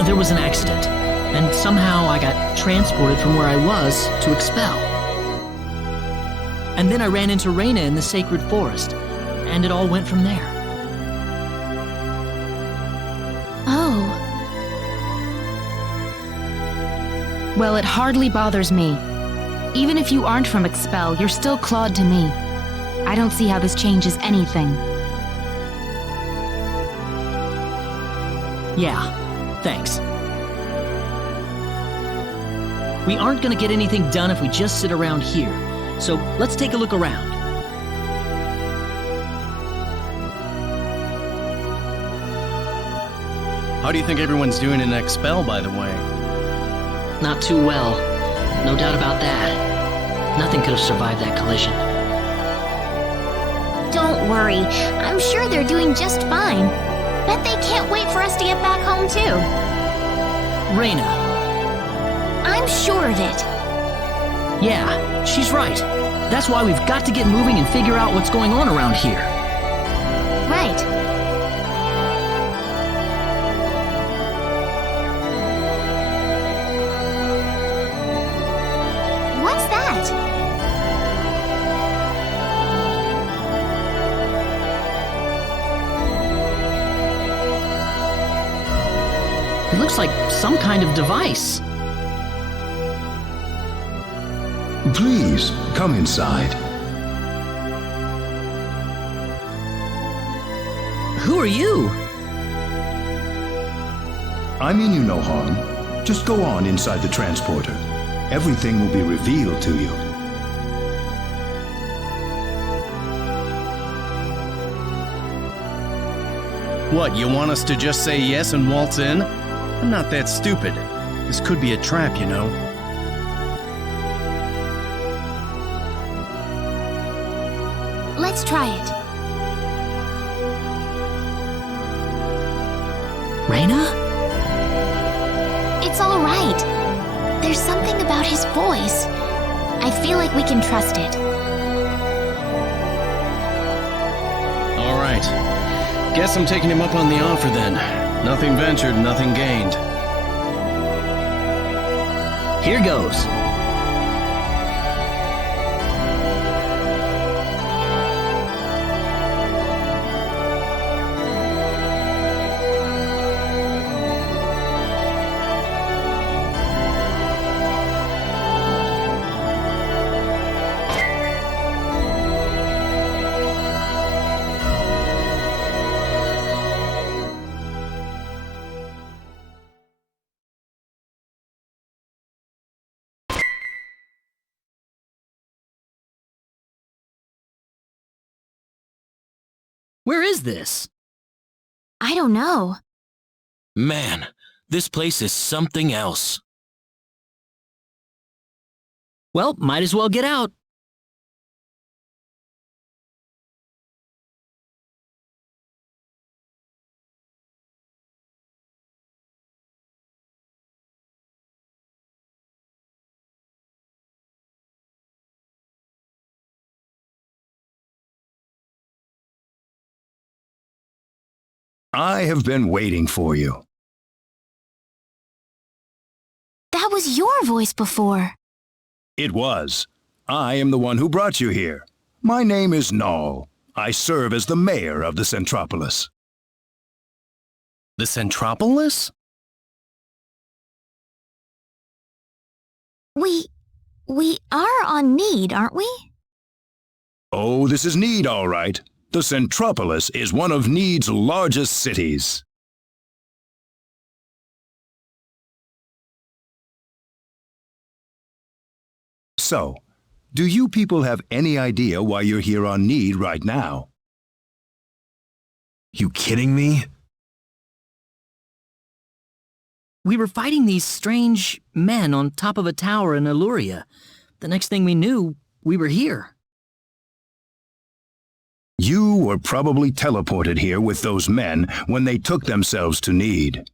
There was an accident, and somehow I got transported from where I was to Expel. And then I ran into Rena in the sacred forest, and it all went from there. Oh. Well, it hardly bothers me. Even if you aren't from Expel, you're still Claude to me. I don't see how this changes anything. Yeah, thanks. We aren't gonna get anything done if we just sit around here, so let's take a look around. How do you think everyone's doing in Expel, by the way? Not too well. No doubt about that. Nothing could have survived that collision. Don't worry. I'm sure they're doing just fine. Bet they can't wait for us to get back home, too. Rena. I'm sure of it. Yeah, she's right. That's why we've got to get moving and figure out what's going on around here. Right. What's that? It looks like some kind of device. Please, come inside. Who are you? I mean you no harm. Just go on inside the transporter. Everything will be revealed to you. What, you want us to just say yes and waltz in? I'm not that stupid. This could be a trap, you know. Let's try it. Rena? It's all right. There's something about his voice. I feel like we can trust it. All right. Guess I'm taking him up on the offer then. Nothing ventured, nothing gained. Here goes. Where is this? I don't know. Man, this place is something else. Well, might as well get out. I have been waiting for you. That was your voice before. It was. I am the one who brought you here. My name is Null. I serve as the mayor of the Centropolis. The Centropolis? We are on Need, aren't we? Oh, this is Need, all right. The Centropolis is one of Need's largest cities. So, do you people have any idea why you're here on Need right now? You kidding me? We were fighting these strange men on top of a tower in Illyria. The next thing we knew, we were here. You were probably teleported here with those men when they took themselves to Need.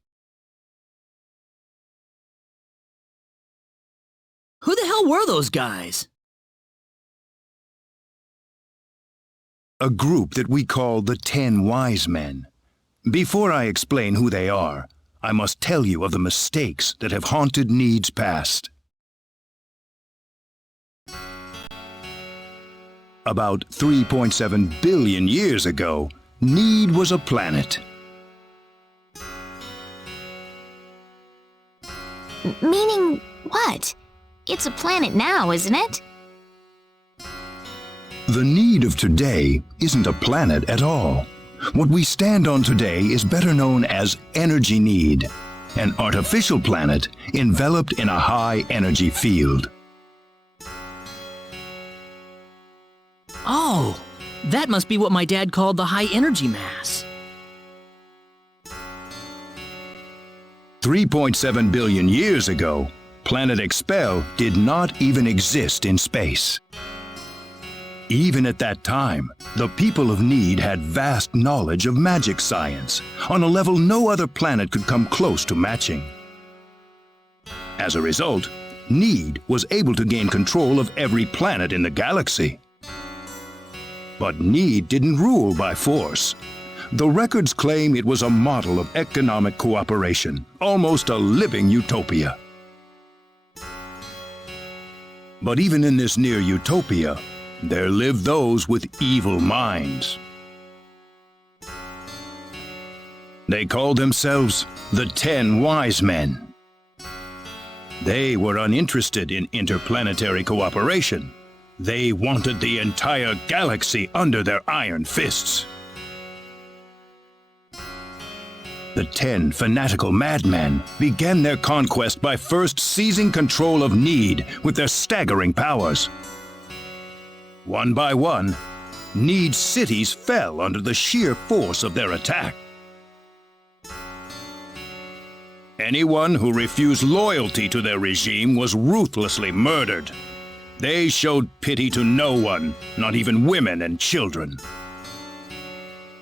Who the hell were those guys? A group that we call the 10 Wise Men. Before I explain who they are, I must tell you of the mistakes that have haunted Need's past. About 3.7 billion years ago, Need was a planet. Meaning what? It's a planet now, isn't it? The Need of today isn't a planet at all. What we stand on today is better known as Energy Need, an artificial planet enveloped in a high-energy field. Oh, that must be what my dad called the high-energy mass. 3.7 billion years ago, Planet Expel did not even exist in space. Even at that time, the people of Need had vast knowledge of magic science, on a level no other planet could come close to matching. As a result, Need was able to gain control of every planet in the galaxy. But Need didn't rule by force. The records claim it was a model of economic cooperation, almost a living utopia. But even in this near utopia, there lived those with evil minds. They called themselves the 10 Wise Men. They were uninterested in interplanetary cooperation. They wanted the entire galaxy under their iron fists. The 10 fanatical madmen began their conquest by first seizing control of Need with their staggering powers. One by one, Need's cities fell under the sheer force of their attack. Anyone who refused loyalty to their regime was ruthlessly murdered. They showed pity to no one, not even women and children.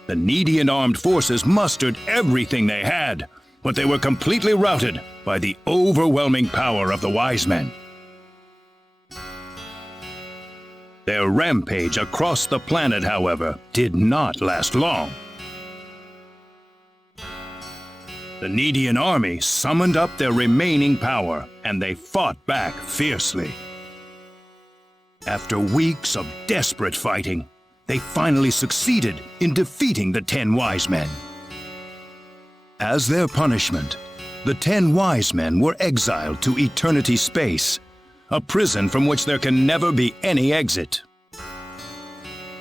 The Needian armed forces mustered everything they had, but they were completely routed by the overwhelming power of the Wise Men. Their rampage across the planet, however, did not last long. The Needian army summoned up their remaining power, and they fought back fiercely. After weeks of desperate fighting, they finally succeeded in defeating the 10 Wise Men. As their punishment, the 10 Wise Men were exiled to Eternity Space, a prison from which there can never be any exit.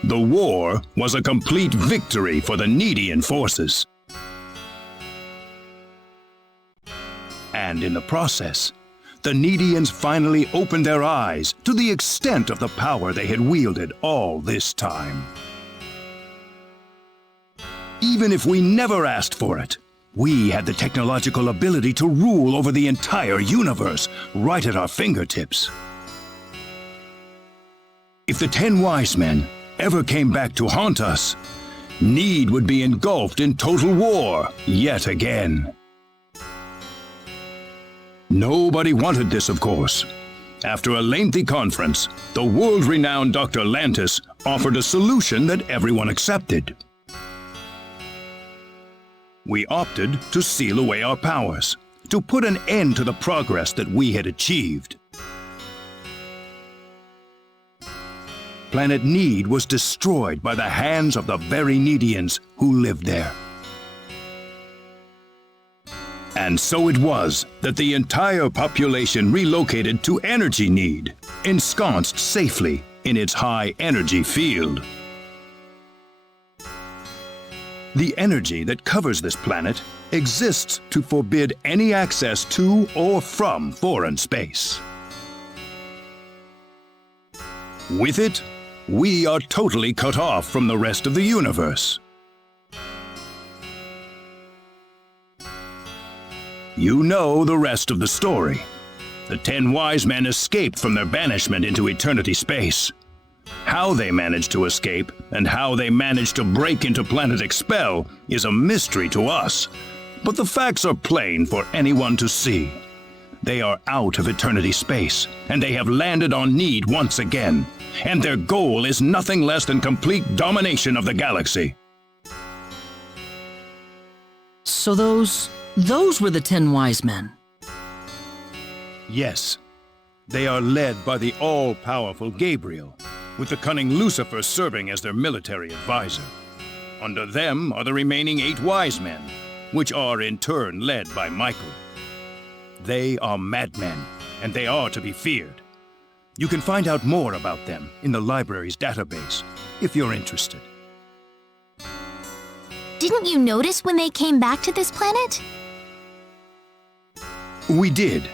The war was a complete victory for the Needian forces. And in the process, the Needians finally opened their eyes to the extent of the power they had wielded all this time. Even if we never asked for it, we had the technological ability to rule over the entire universe right at our fingertips. If the 10 wise men ever came back to haunt us, Need would be engulfed in total war yet again. Nobody wanted this, of course. After a lengthy conference, the world-renowned Dr. Lantis offered a solution that everyone accepted. We opted to seal away our powers, to put an end to the progress that we had achieved. Planet Need was destroyed by the hands of the very Needians who lived there. And so it was that the entire population relocated to Energy Need, ensconced safely in its high-energy field. The energy that covers this planet exists to forbid any access to or from foreign space. With it, we are totally cut off from the rest of the universe. You know the rest of the story. The 10 wise men escaped from their banishment into eternity space. How they managed to escape and how they managed to break into Planet Expel is a mystery to us, but the facts are plain for anyone to see. They are out of eternity space, and they have landed on Need once again, and their goal is nothing less than complete domination of the galaxy. So those were the 10 wise men. Yes, they are led by the all-powerful Gabriel, with the cunning Lucifer serving as their military advisor. Under them are the remaining 8 wise men, which are in turn led by Michael. They are madmen, and they are to be feared. You can find out more about them in the library's database, if you're interested. Didn't you notice when they came back to this planet? We did,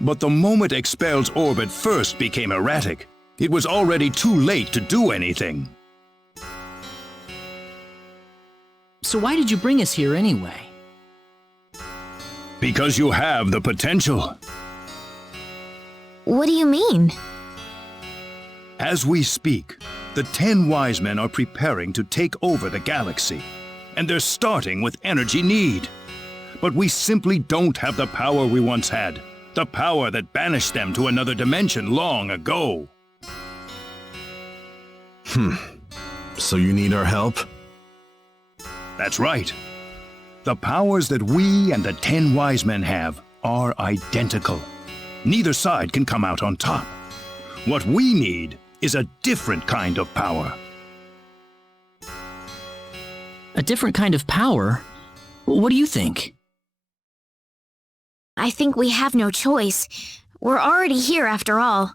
but the moment Expel's orbit first became erratic, it was already too late to do anything. So why did you bring us here anyway? Because you have the potential. What do you mean? As we speak, the 10 wise men are preparing to take over the galaxy, and they're starting with Energy Need. But we simply don't have the power we once had, the power that banished them to another dimension long ago. So you need our help? That's right. The powers that we and the 10 wise men have are identical. Neither side can come out on top. What we need is a different kind of power. A different kind of power? What do you think? I think we have no choice. We're already here after all.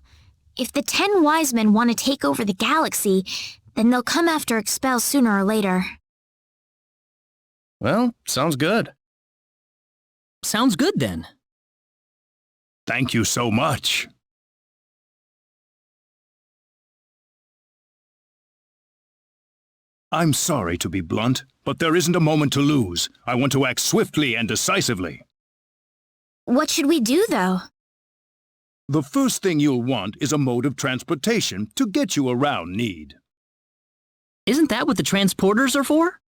If the 10 wise men want to take over the galaxy, then they'll come after Expel sooner or later. Well, sounds good. Sounds good then. Thank you so much. I'm sorry to be blunt, but there isn't a moment to lose. I want to act swiftly and decisively. What should we do, though? The first thing you'll want is a mode of transportation to get you around Need. Isn't that what the transporters are for?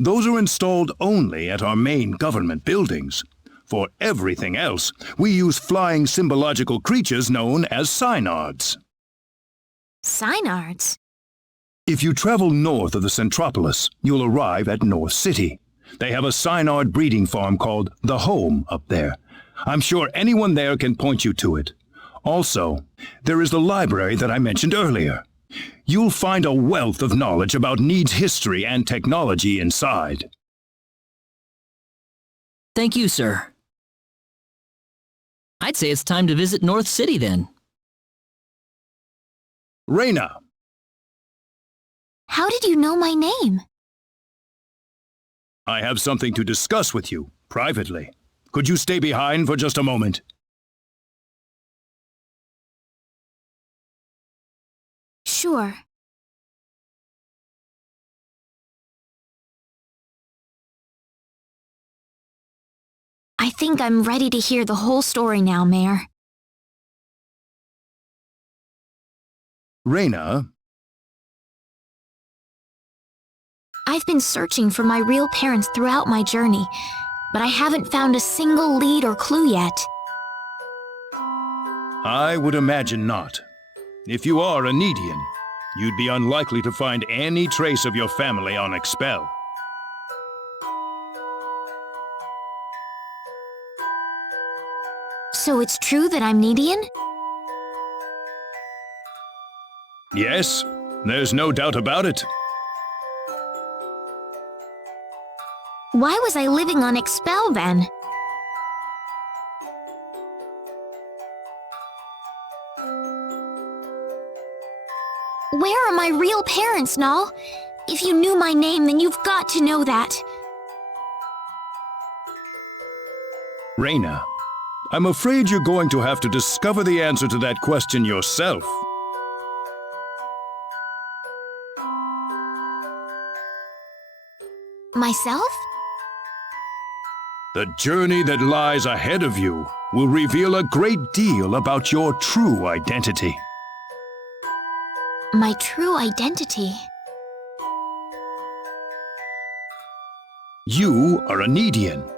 Those are installed only at our main government buildings. For everything else, we use flying symbological creatures known as Synards. Synards? If you travel north of the Centropolis, you'll arrive at North City. They have a Synard breeding farm called The Home up there. I'm sure anyone there can point you to it. Also, there is the library that I mentioned earlier. You'll find a wealth of knowledge about Need's history and technology inside. Thank you, sir. I'd say it's time to visit North City then. Rena! How did you know my name? I have something to discuss with you, privately. Could you stay behind for just a moment? Sure. I think I'm ready to hear the whole story now, Mayor. Rena, I've been searching for my real parents throughout my journey, but I haven't found a single lead or clue yet. I would imagine not. If you are a Needian, you'd be unlikely to find any trace of your family on Expel. So it's true that I'm Needian? Yes, there's no doubt about it. Why was I living on Expel then? Where are my real parents, Null? If you knew my name, then you've got to know that. Rena, I'm afraid you're going to have to discover the answer to that question yourself. Myself? The journey that lies ahead of you will reveal a great deal about your true identity. My true identity. You are a Needian,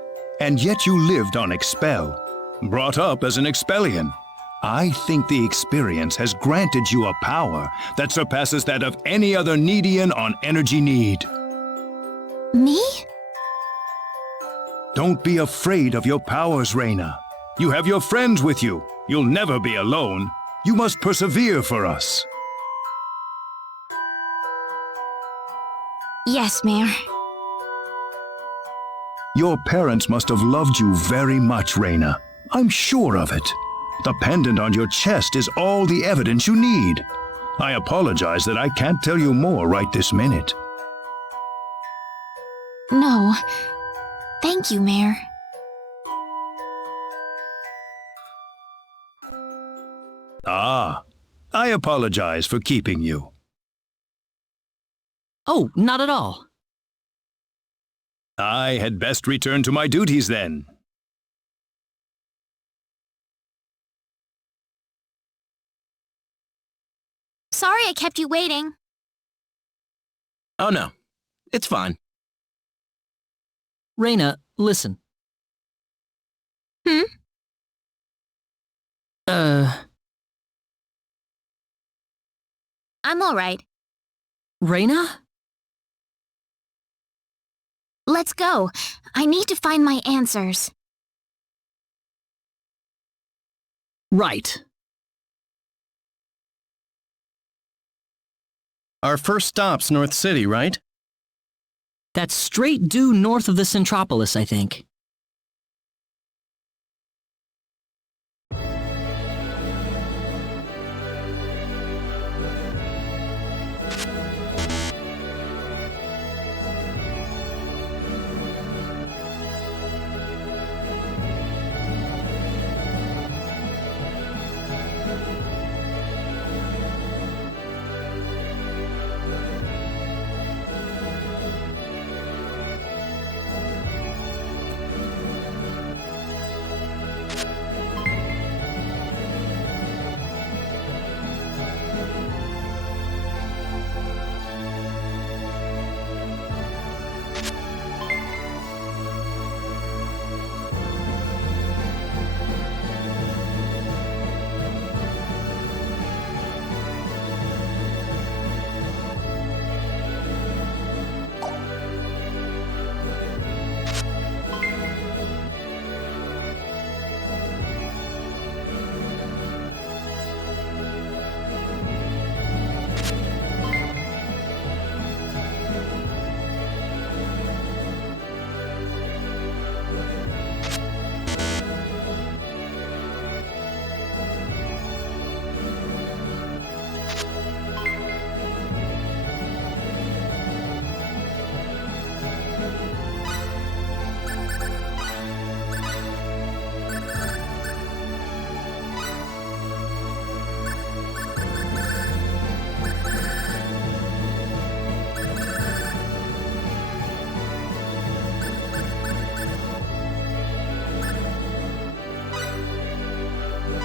and yet you lived on Expel, brought up as an Expellian. I think the experience has granted you a power that surpasses that of any other Needian on Energy Need. Me? Don't be afraid of your powers, Rena. You have your friends with you. You'll never be alone. You must persevere for us. Yes, Mayor. Your parents must have loved you very much, Rena. I'm sure of it. The pendant on your chest is all the evidence you need. I apologize that I can't tell you more right this minute. No. Thank you, Mayor. Ah, I apologize for keeping you. Oh, not at all. I had best return to my duties then. Sorry I kept you waiting. Oh no, it's fine. Rena, listen. Hmm? I'm all right. Rena? Let's go. I need to find my answers. Right. Our first stop's North City, right? That's straight due north of the Centropolis, I think.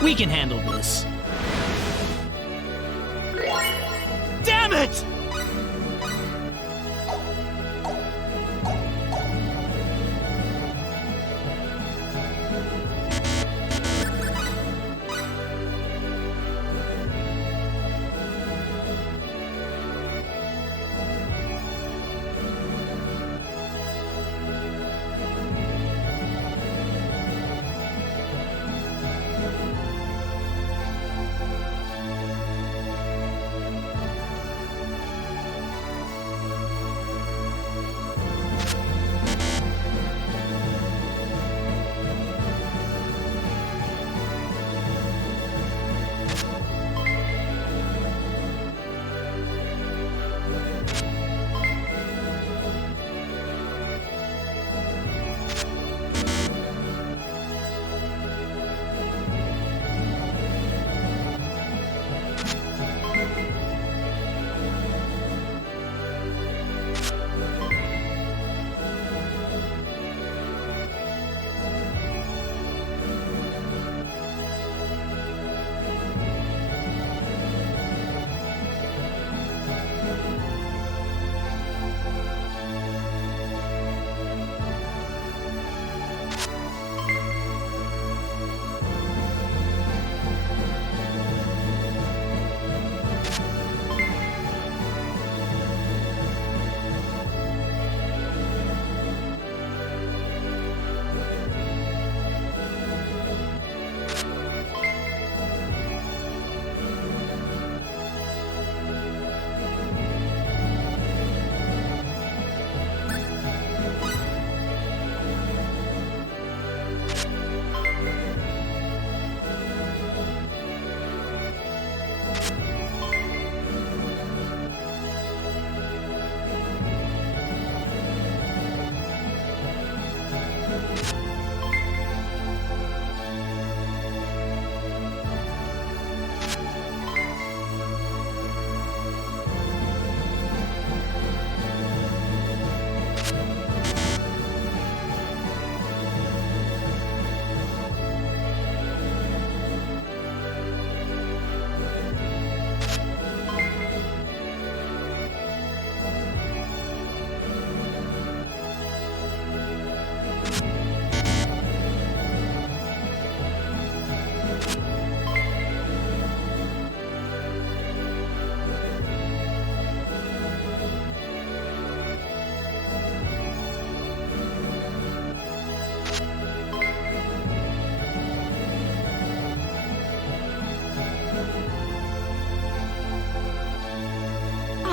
We can handle this. it!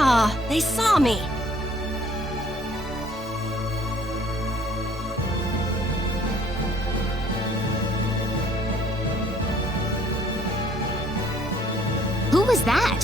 Ah, they saw me! Who was that?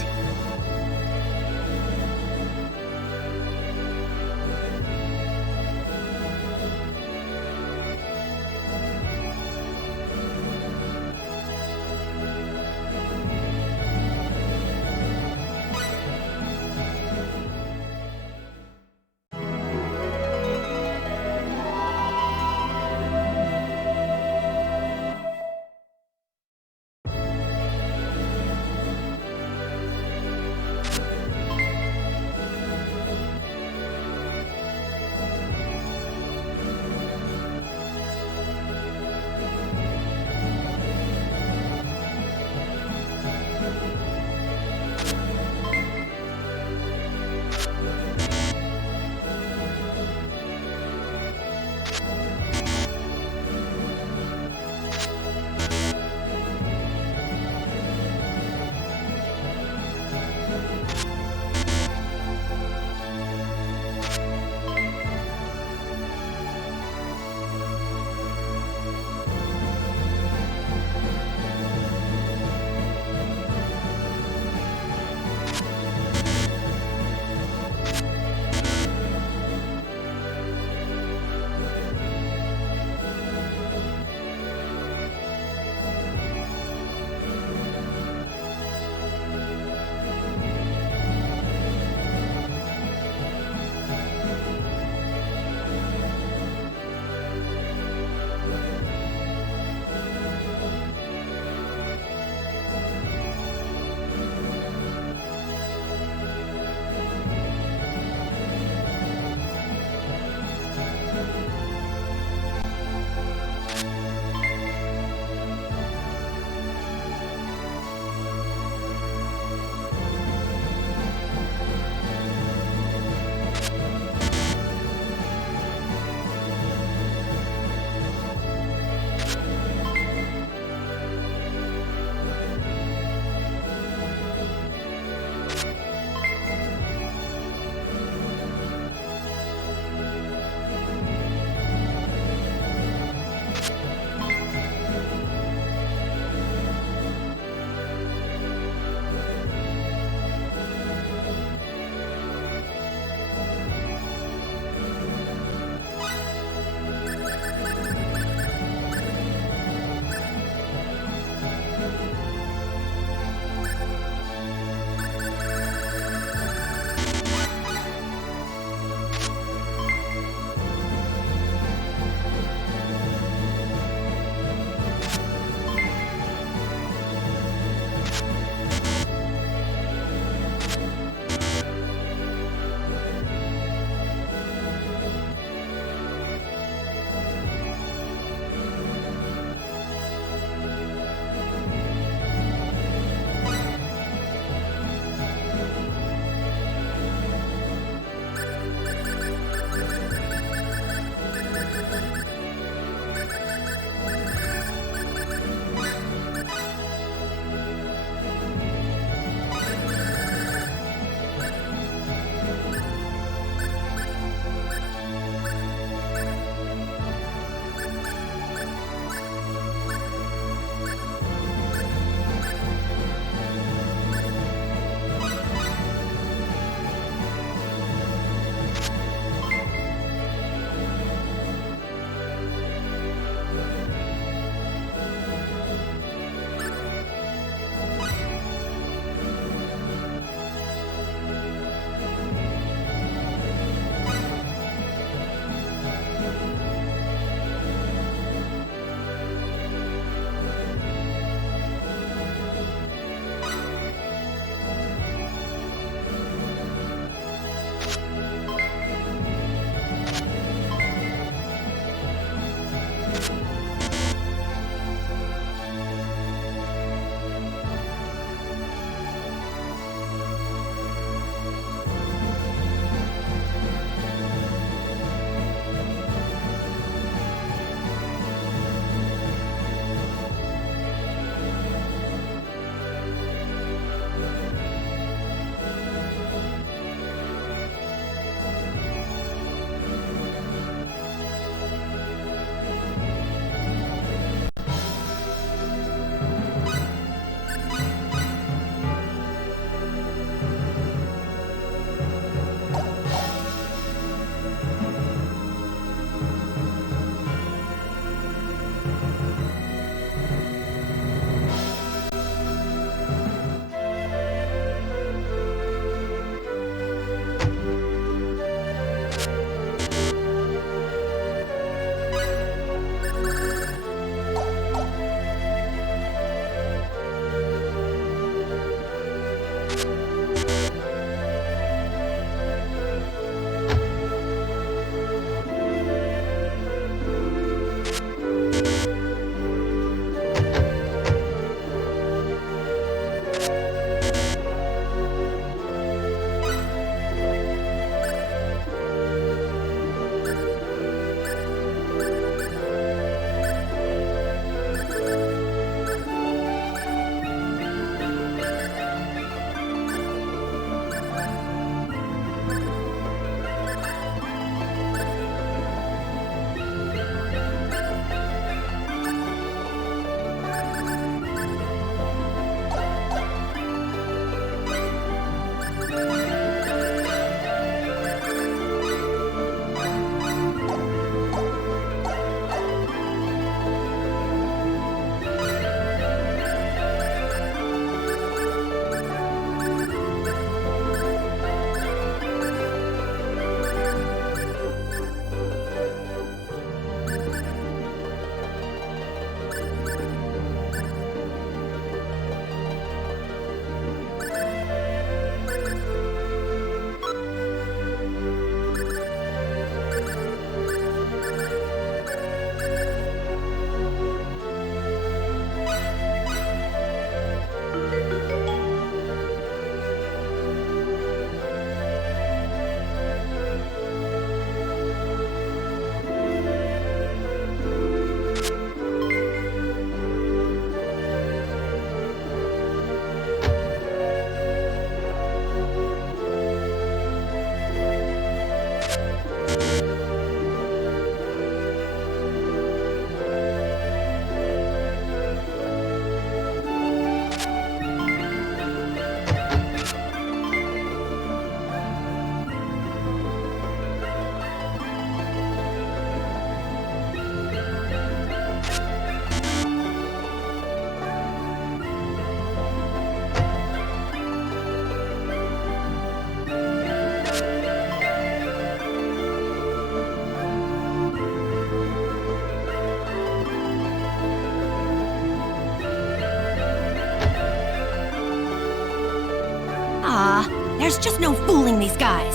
There's just no fooling these guys.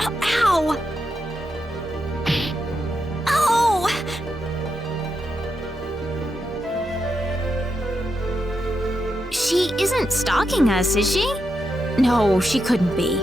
Oh, ow! Oh! She isn't stalking us, is she? No, she couldn't be.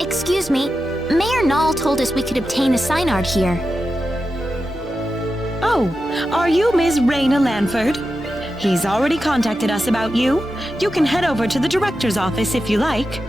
Excuse me, Mayor Nall told us we could obtain a Synard here. Oh, are you Ms. Rena Lanford? He's already contacted us about you. You can head over to the director's office if you like.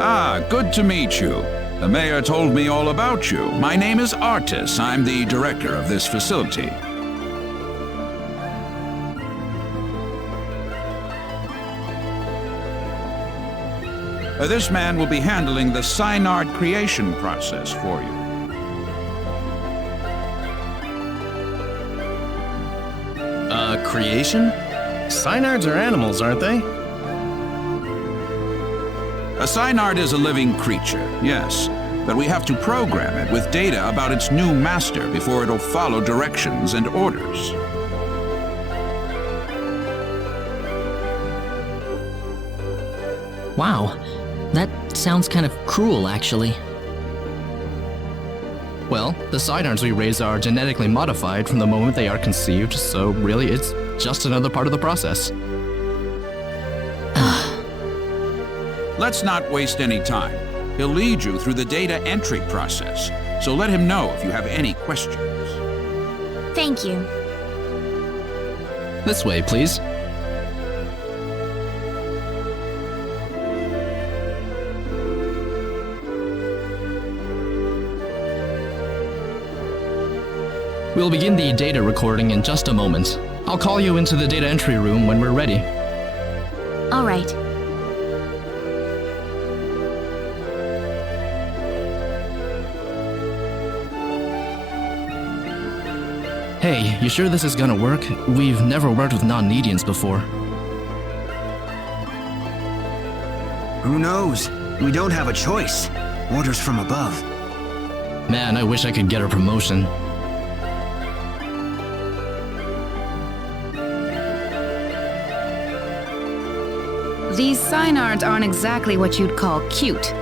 Ah, good to meet you. The mayor told me all about you. My name is Artis. I'm the director of this facility. This man will be handling the Synard creation process for you. Creation? Synards are animals, aren't they? A Synard is a living creature, yes, but we have to program it with data about its new master before it'll follow directions and orders. Wow, that sounds kind of cruel, actually. Well, the Synards we raise are genetically modified from the moment they are conceived, so really it's just another part of the process. Let's not waste any time. He'll lead you through the data entry process, so let him know if you have any questions. Thank you. This way, please. We'll begin the data recording in just a moment. I'll call you into the data entry room when we're ready. All right. Hey, you sure this is gonna work? We've never worked with non-Nedians before. Who knows? We don't have a choice. Orders from above. Man, I wish I could get a promotion. These Synards aren't exactly what you'd call cute.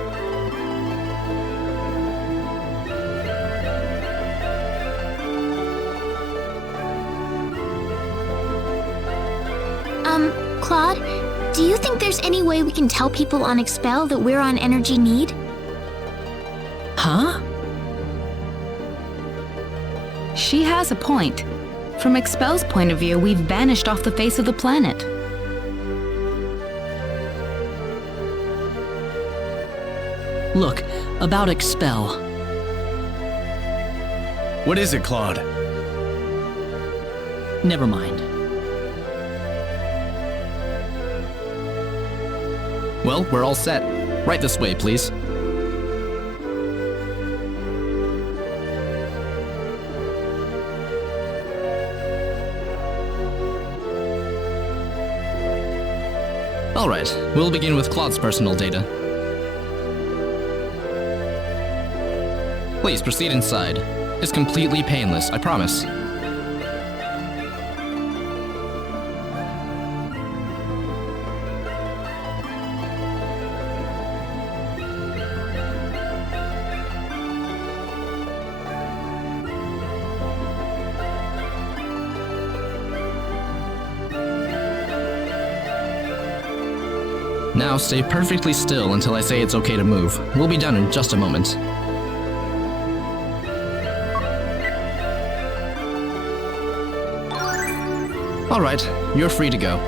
Claude, do you think there's any way we can tell people on Expel that we're on energy need? Huh? She has a point. From Expel's point of view, we've vanished off the face of the planet. Look, about Expel. What is it, Claude? Never mind. Well, we're all set. Right this way, please. All right, we'll begin with Claude's personal data. Please proceed inside. It's completely painless, I promise. Now stay perfectly still until I say it's okay to move. We'll be done in just a moment. All right, you're free to go.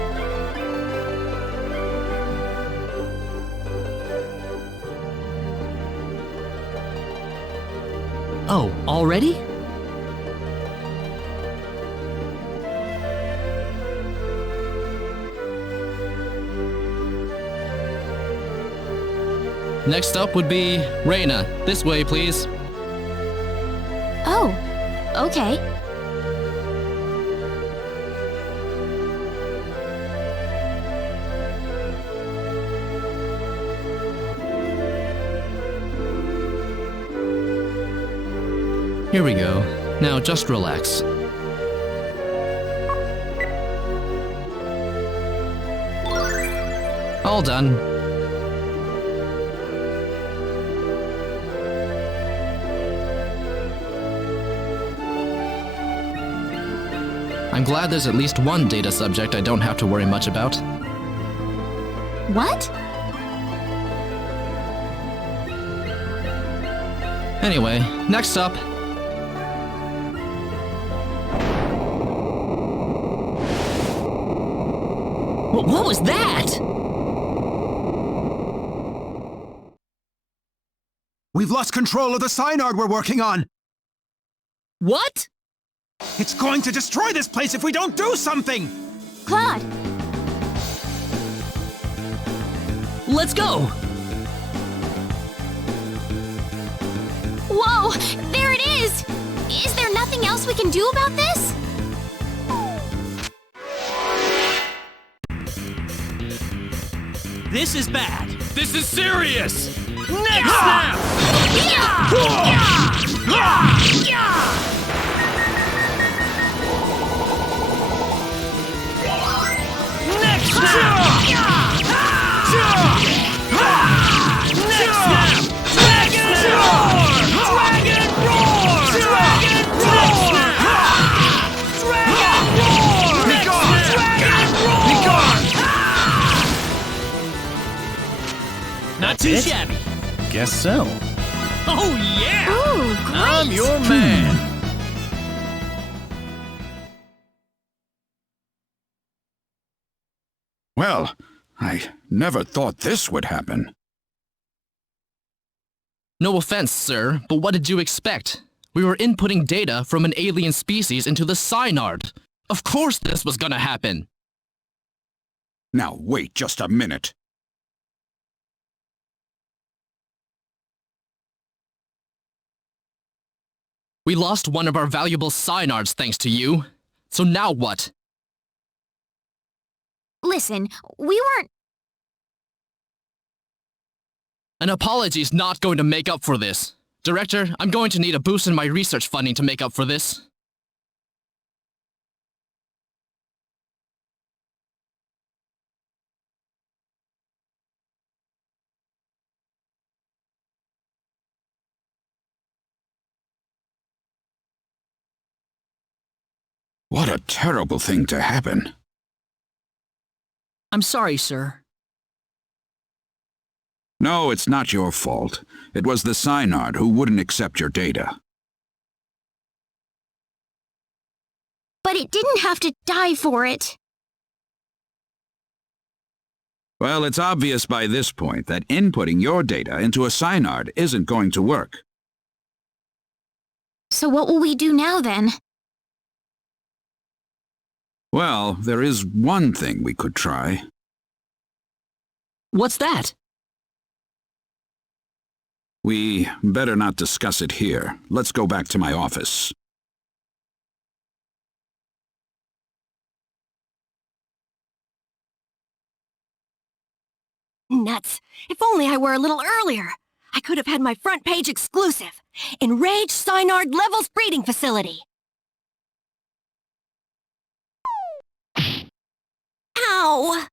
Oh, already? Next up would be Rena. This way, please. Oh, okay. Here we go. Now just relax. All done. I'm glad there's at least one data subject I don't have to worry much about. What? Anyway, next up. What was that? We've lost control of the Synard we're working on! What? It's going to destroy this place if we don't do something! Claude! Let's go! Whoa! There it is! Is there nothing else we can do about this? This is bad. This is serious! Next snap! Next snap! Next snap! Dragon roar! Dragon roar! Dragon roar! Dragon roar! Be gone! Dragon roar! Be gone! Not too shabby. Guess so. Oh yeah! Ooh, great! I'm your man. Well, I never thought this would happen. No offense, sir, but what did you expect? We were inputting data from an alien species into the Synard. Of course this was gonna happen. Now wait just a minute. We lost one of our valuable Synards thanks to you. So now what? Listen, we weren't... An apology's not going to make up for this. Director, I'm going to need a boost in my research funding to make up for this. What a terrible thing to happen. I'm sorry, sir. No, it's not your fault. It was the Synard who wouldn't accept your data. But it didn't have to die for it. Well, it's obvious by this point that inputting your data into a Synard isn't going to work. So what will we do now, then? Well, there is one thing we could try. What's that? We better not discuss it here. Let's go back to my office. Nuts. If only I were a little earlier. I could have had my front page exclusive. Enraged Synard Levels Breeding Facility. Ow!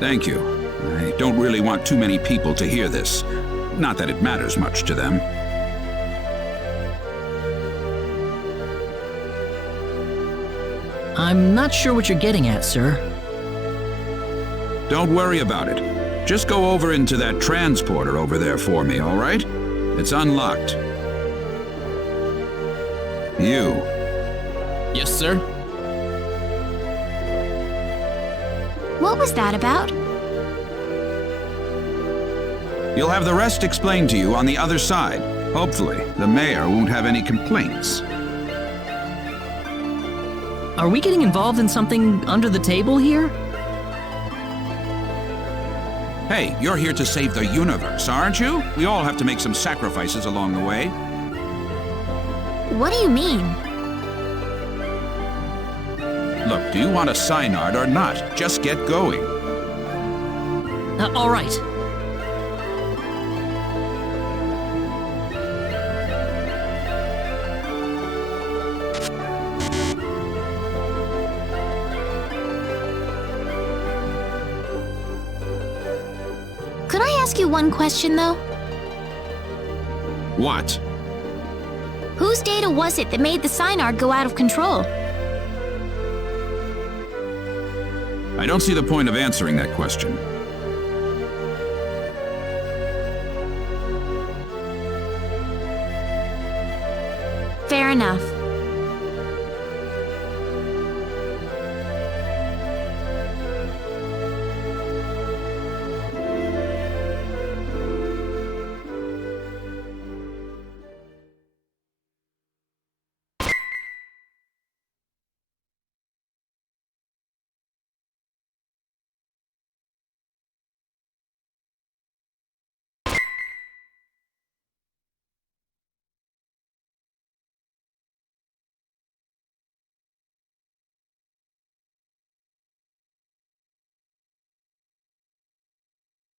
Thank you. I don't really want too many people to hear this. Not that it matters much to them. I'm not sure what you're getting at, sir. Don't worry about it. Just go over into that transporter over there for me, all right? It's unlocked. You. Yes, sir? What was that about? You'll have the rest explained to you on the other side. Hopefully, the mayor won't have any complaints. Are we getting involved in something under the table here? Hey, you're here to save the universe, aren't you? We all have to make some sacrifices along the way. What do you mean? Look, do you want a Synard or not? Just get going. All right. Could I ask you one question, though? What? Whose data was it that made the Synard go out of control? I don't see the point of answering that question. Fair enough.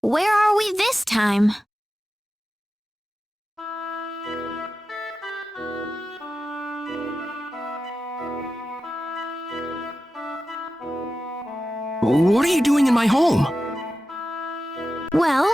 Where are we this time? What are you doing in my home? Well,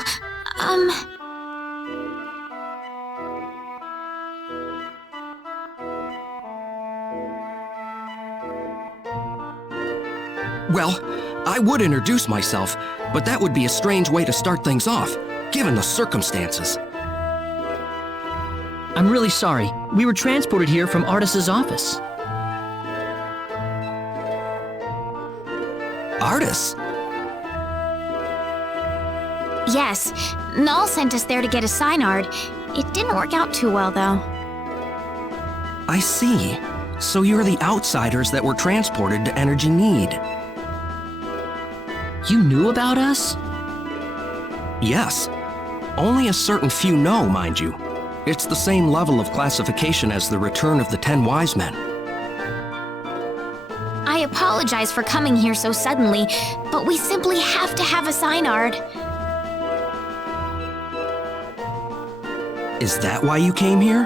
Well, I would introduce myself, but that would be a strange way to start things off, given the circumstances. I'm really sorry. We were transported here from Artis's office. Artis? Yes. Null sent us there to get a Synard. It didn't work out too well, though. I see. So you're the outsiders that were transported to Energy Need. You knew about us? Yes. Only a certain few know, mind you. It's the same level of classification as the Return of the 10 Wise Men. I apologize for coming here so suddenly, but we simply have to have a Synard. Is that why you came here?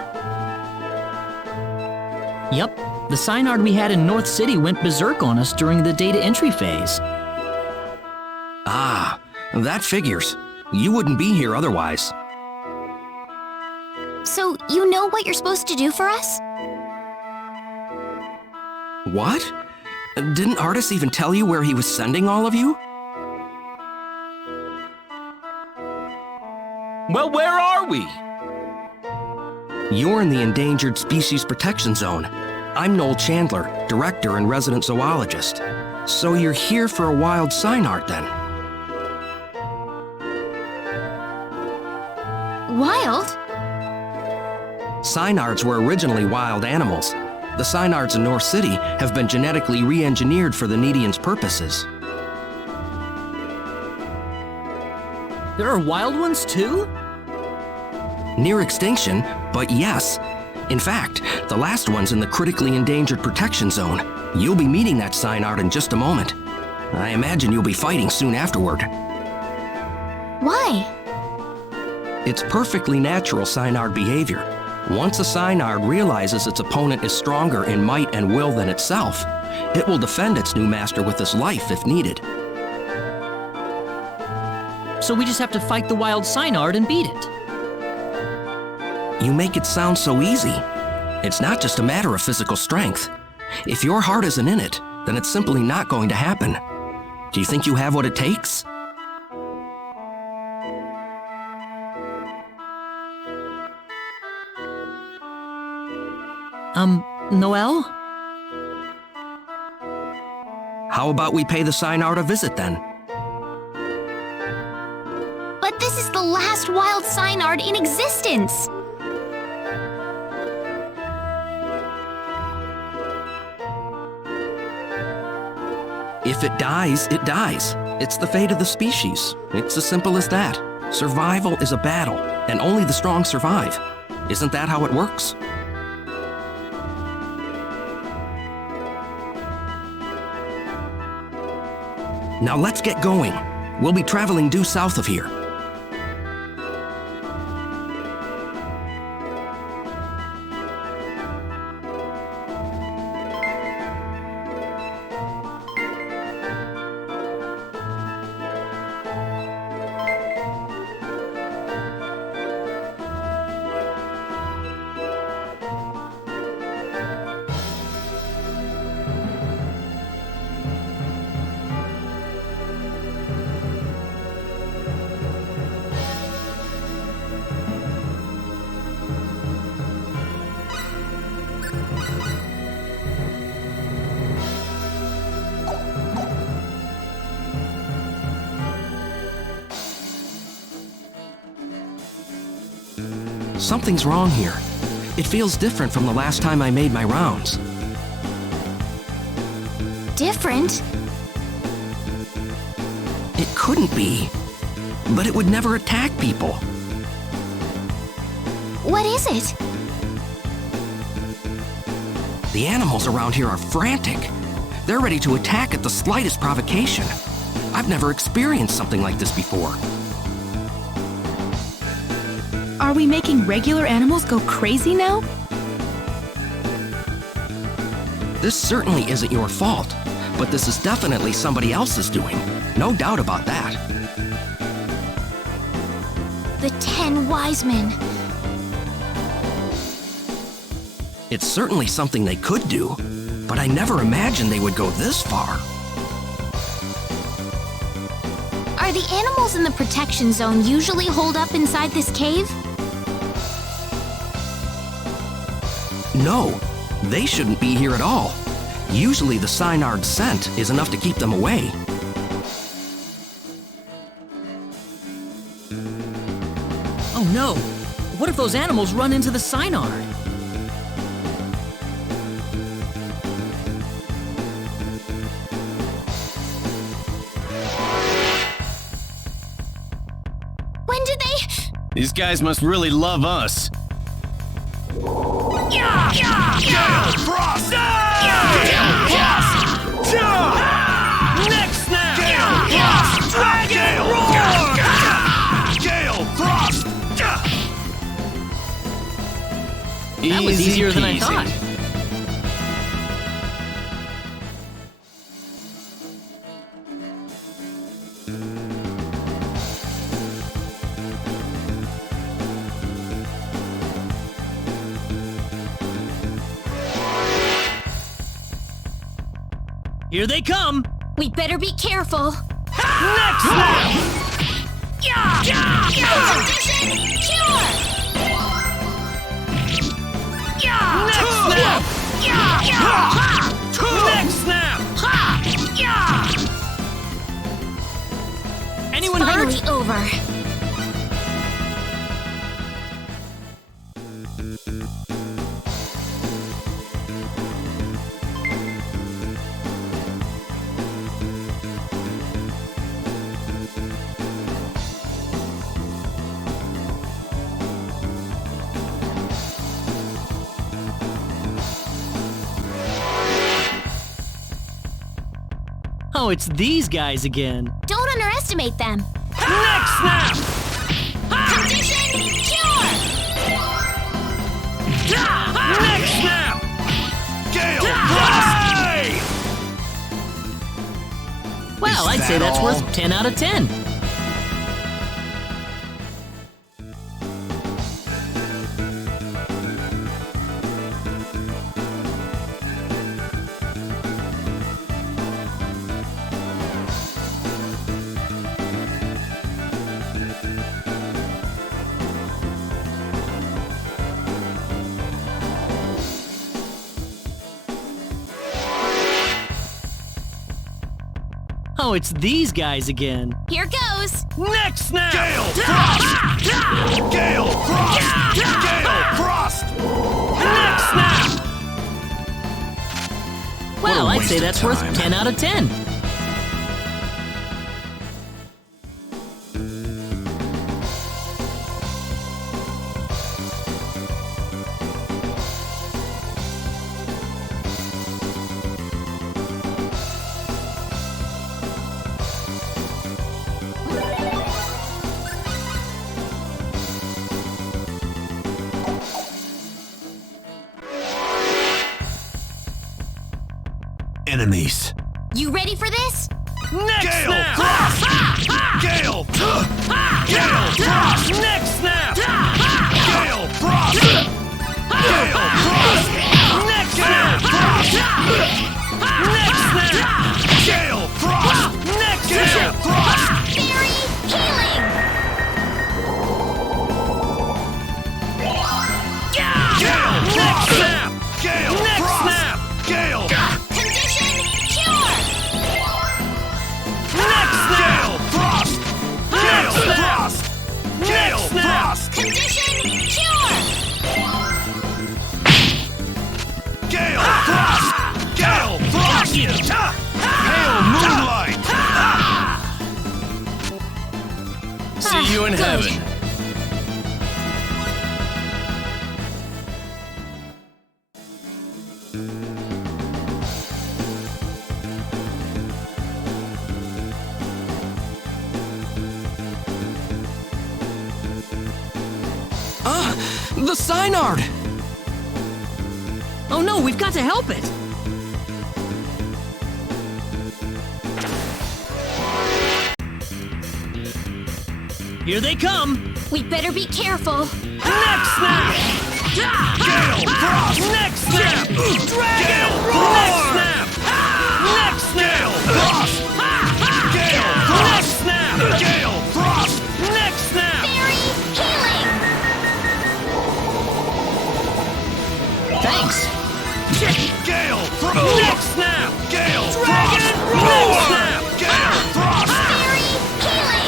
Yep. The Synard we had in North City went berserk on us during the data entry phase. Ah, that figures. You wouldn't be here otherwise. So, you know what you're supposed to do for us? What? Didn't Artis even tell you where he was sending all of you? Well, where are we? You're in the Endangered Species Protection Zone. I'm Noel Chandler, Director and Resident Zoologist. So you're here for a wild Synard, then? Wild? Synards were originally wild animals. The Synards in North City have been genetically re-engineered for the Needians' purposes. There are wild ones, too? Near extinction, but yes. In fact, the last one's in the Critically Endangered Protection Zone. You'll be meeting that Synard in just a moment. I imagine you'll be fighting soon afterward. Why? It's perfectly natural Synard behavior. Once a Synard realizes its opponent is stronger in might and will than itself, it will defend its new master with its life if needed. So we just have to fight the wild Synard and beat it. You make it sound so easy. It's not just a matter of physical strength. If your heart isn't in it, then it's simply not going to happen. Do you think you have what it takes? Noel? How about we pay the Synard a visit then? But this is the last wild Synard in existence! If it dies, it dies. It's the fate of the species. It's as simple as that. Survival is a battle, and only the strong survive. Isn't that how it works? Now let's get going. We'll be traveling due south of here. Something's wrong here. It feels different from the last time I made my rounds. Different? It couldn't be. But it would never attack people. What is it? The animals around here are frantic. They're ready to attack at the slightest provocation. I've never experienced something like this before. Are we making regular animals go crazy now? This certainly isn't your fault, but this is definitely somebody else's doing. No doubt about that. The 10 wise men. It's certainly something they could do, but I never imagined they would go this far. Are the animals in the protection zone usually holed up inside this cave? No, they shouldn't be here at all. Usually the Synard scent is enough to keep them away. Oh no! What if those animals run into the Synard? When did they... These guys must really love us. Gale Frost! Gale Frost! Next snap! Gale Frost! Dragon Roar! Gale Frost! That was easier than I peasy. thought. Here they come! We better be careful. Next snap! Condition cure! Next snap! Next snap! Anyone Finally hurt? over. Oh, it's these guys again. Don't underestimate them. Next snap! Condition cure! Next snap! Gale Frost! Well, I'd say that's worth 10 out of 10. Oh, it's these guys again. Here goes. Next snap! Gale Frost! Gale Frost! Gale Frost! Next snap! Well, I'd waste say of that's worth time. 10 out of 10. Enemies. You ready for this? Next snap! Frost! Gale! Gale Frost! Next snap! Gale Frost! Gale Frost! Next snap! Next snap! Gale Frost! Next Gale Frost! Fairy healing! Gale! Next snap! Gale! Next snap! Gale! Condition cure! Next snap! Gale Frost! Gale See you in good. heaven. The Synard! Oh no, we've got to help it! Here they come! We better be careful. Next snap! Gale Frost! Next snap! Dragon Roar! Next snap! Next snap! Gale Frost! Gale Frost! Next snap! Gale Frost! Next snap! Fairy healing. Thanks! Gale Frost! Next snap! Gale Frost! Dragon Roar! Next snap! Gale Frost! Fairy healing.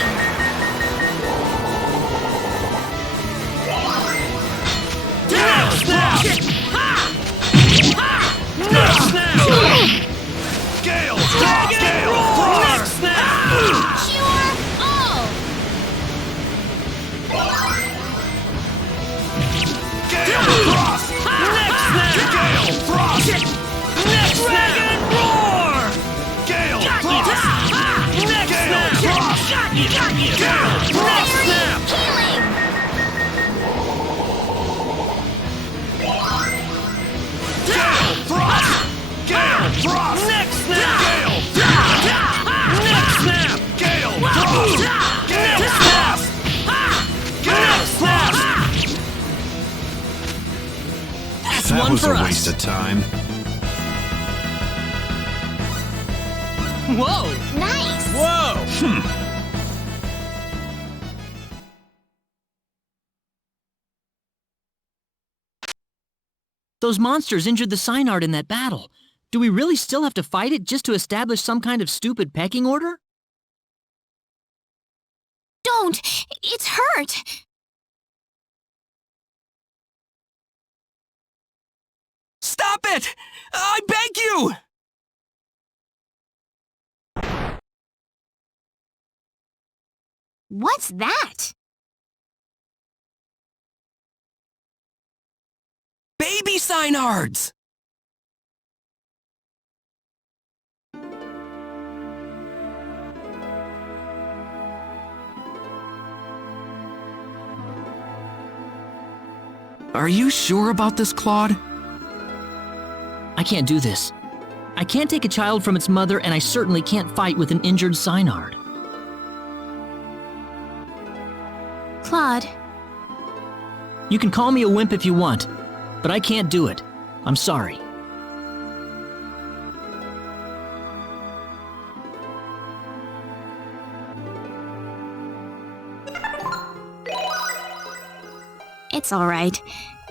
Next snap! Next snap! Gale Frost! Gale Frost! Next snap! Cure all. Gale Frost! Next snap! Gale Frost! Next Dragon Roar! Gale Frost! Next snap! Frost! Gale Frost! Snap! Healing. Gale Frost! Gale Frost! Next snap! Gale Frost! Next snap! Gale Frost! Gale Frost! Gale Frost! That's That one was for a us. waste of time. Whoa! Nice. Whoa! Those monsters injured the Synard in that battle. Do we really still have to fight it just to establish some kind of stupid pecking order? Don't. It's hurt. Stop it! I beg you! What's that? Baby Synards! Are you sure about this, Claude? I can't do this. I can't take a child from its mother, and I certainly can't fight with an injured Synard. Claude. You can call me a wimp if you want, but I can't do it. I'm sorry. It's all right.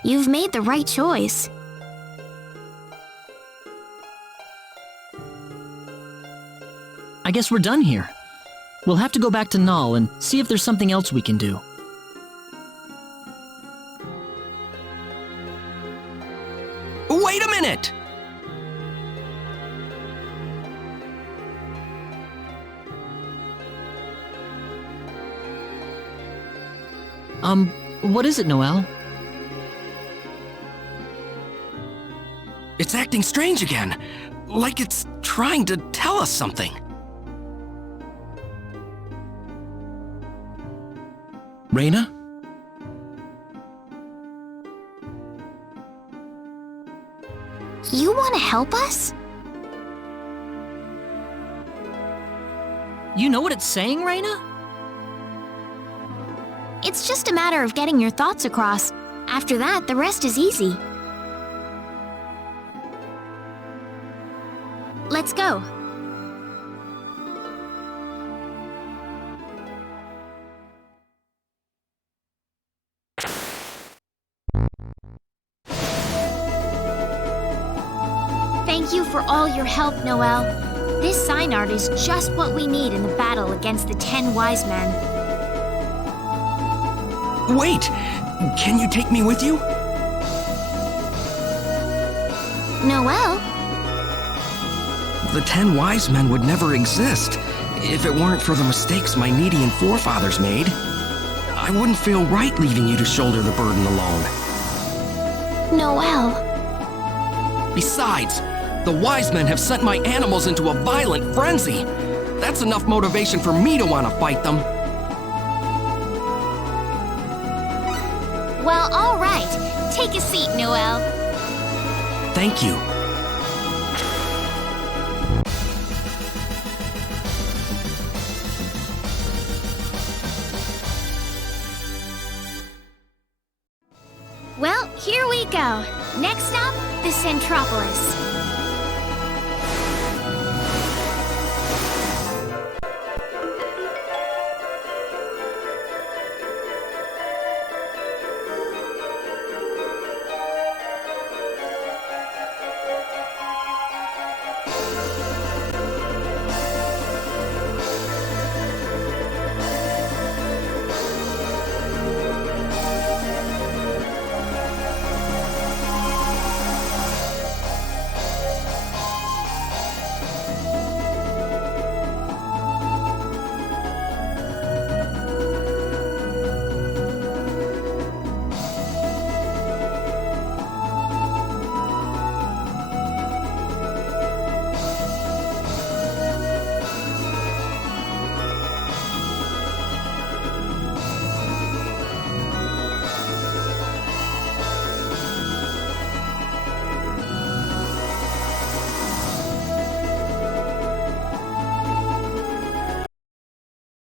You've made the right choice. I guess we're done here. We'll have to go back to Null and see if there's something else we can do. Wait a minute! What is it, Noelle? It's acting strange again. Like it's trying to tell us something. Rena? You want to help us? You know what it's saying, Rena? It's just a matter of getting your thoughts across. After that, the rest is easy. Let's go. Thank you for all your help, Noelle. This Synard is just what we need in the battle against the 10 Wise Men. Wait! Can you take me with you? Noelle? The 10 Wise Men would never exist. If it weren't for the mistakes my Needian forefathers made, I wouldn't feel right leaving you to shoulder the burden alone. Noel. Besides, the wise men have sent my animals into a violent frenzy. That's enough motivation for me to want to fight them. Well, all right. Take a seat, Noel. Thank you. Well, here we go. Next up, the Centropolis.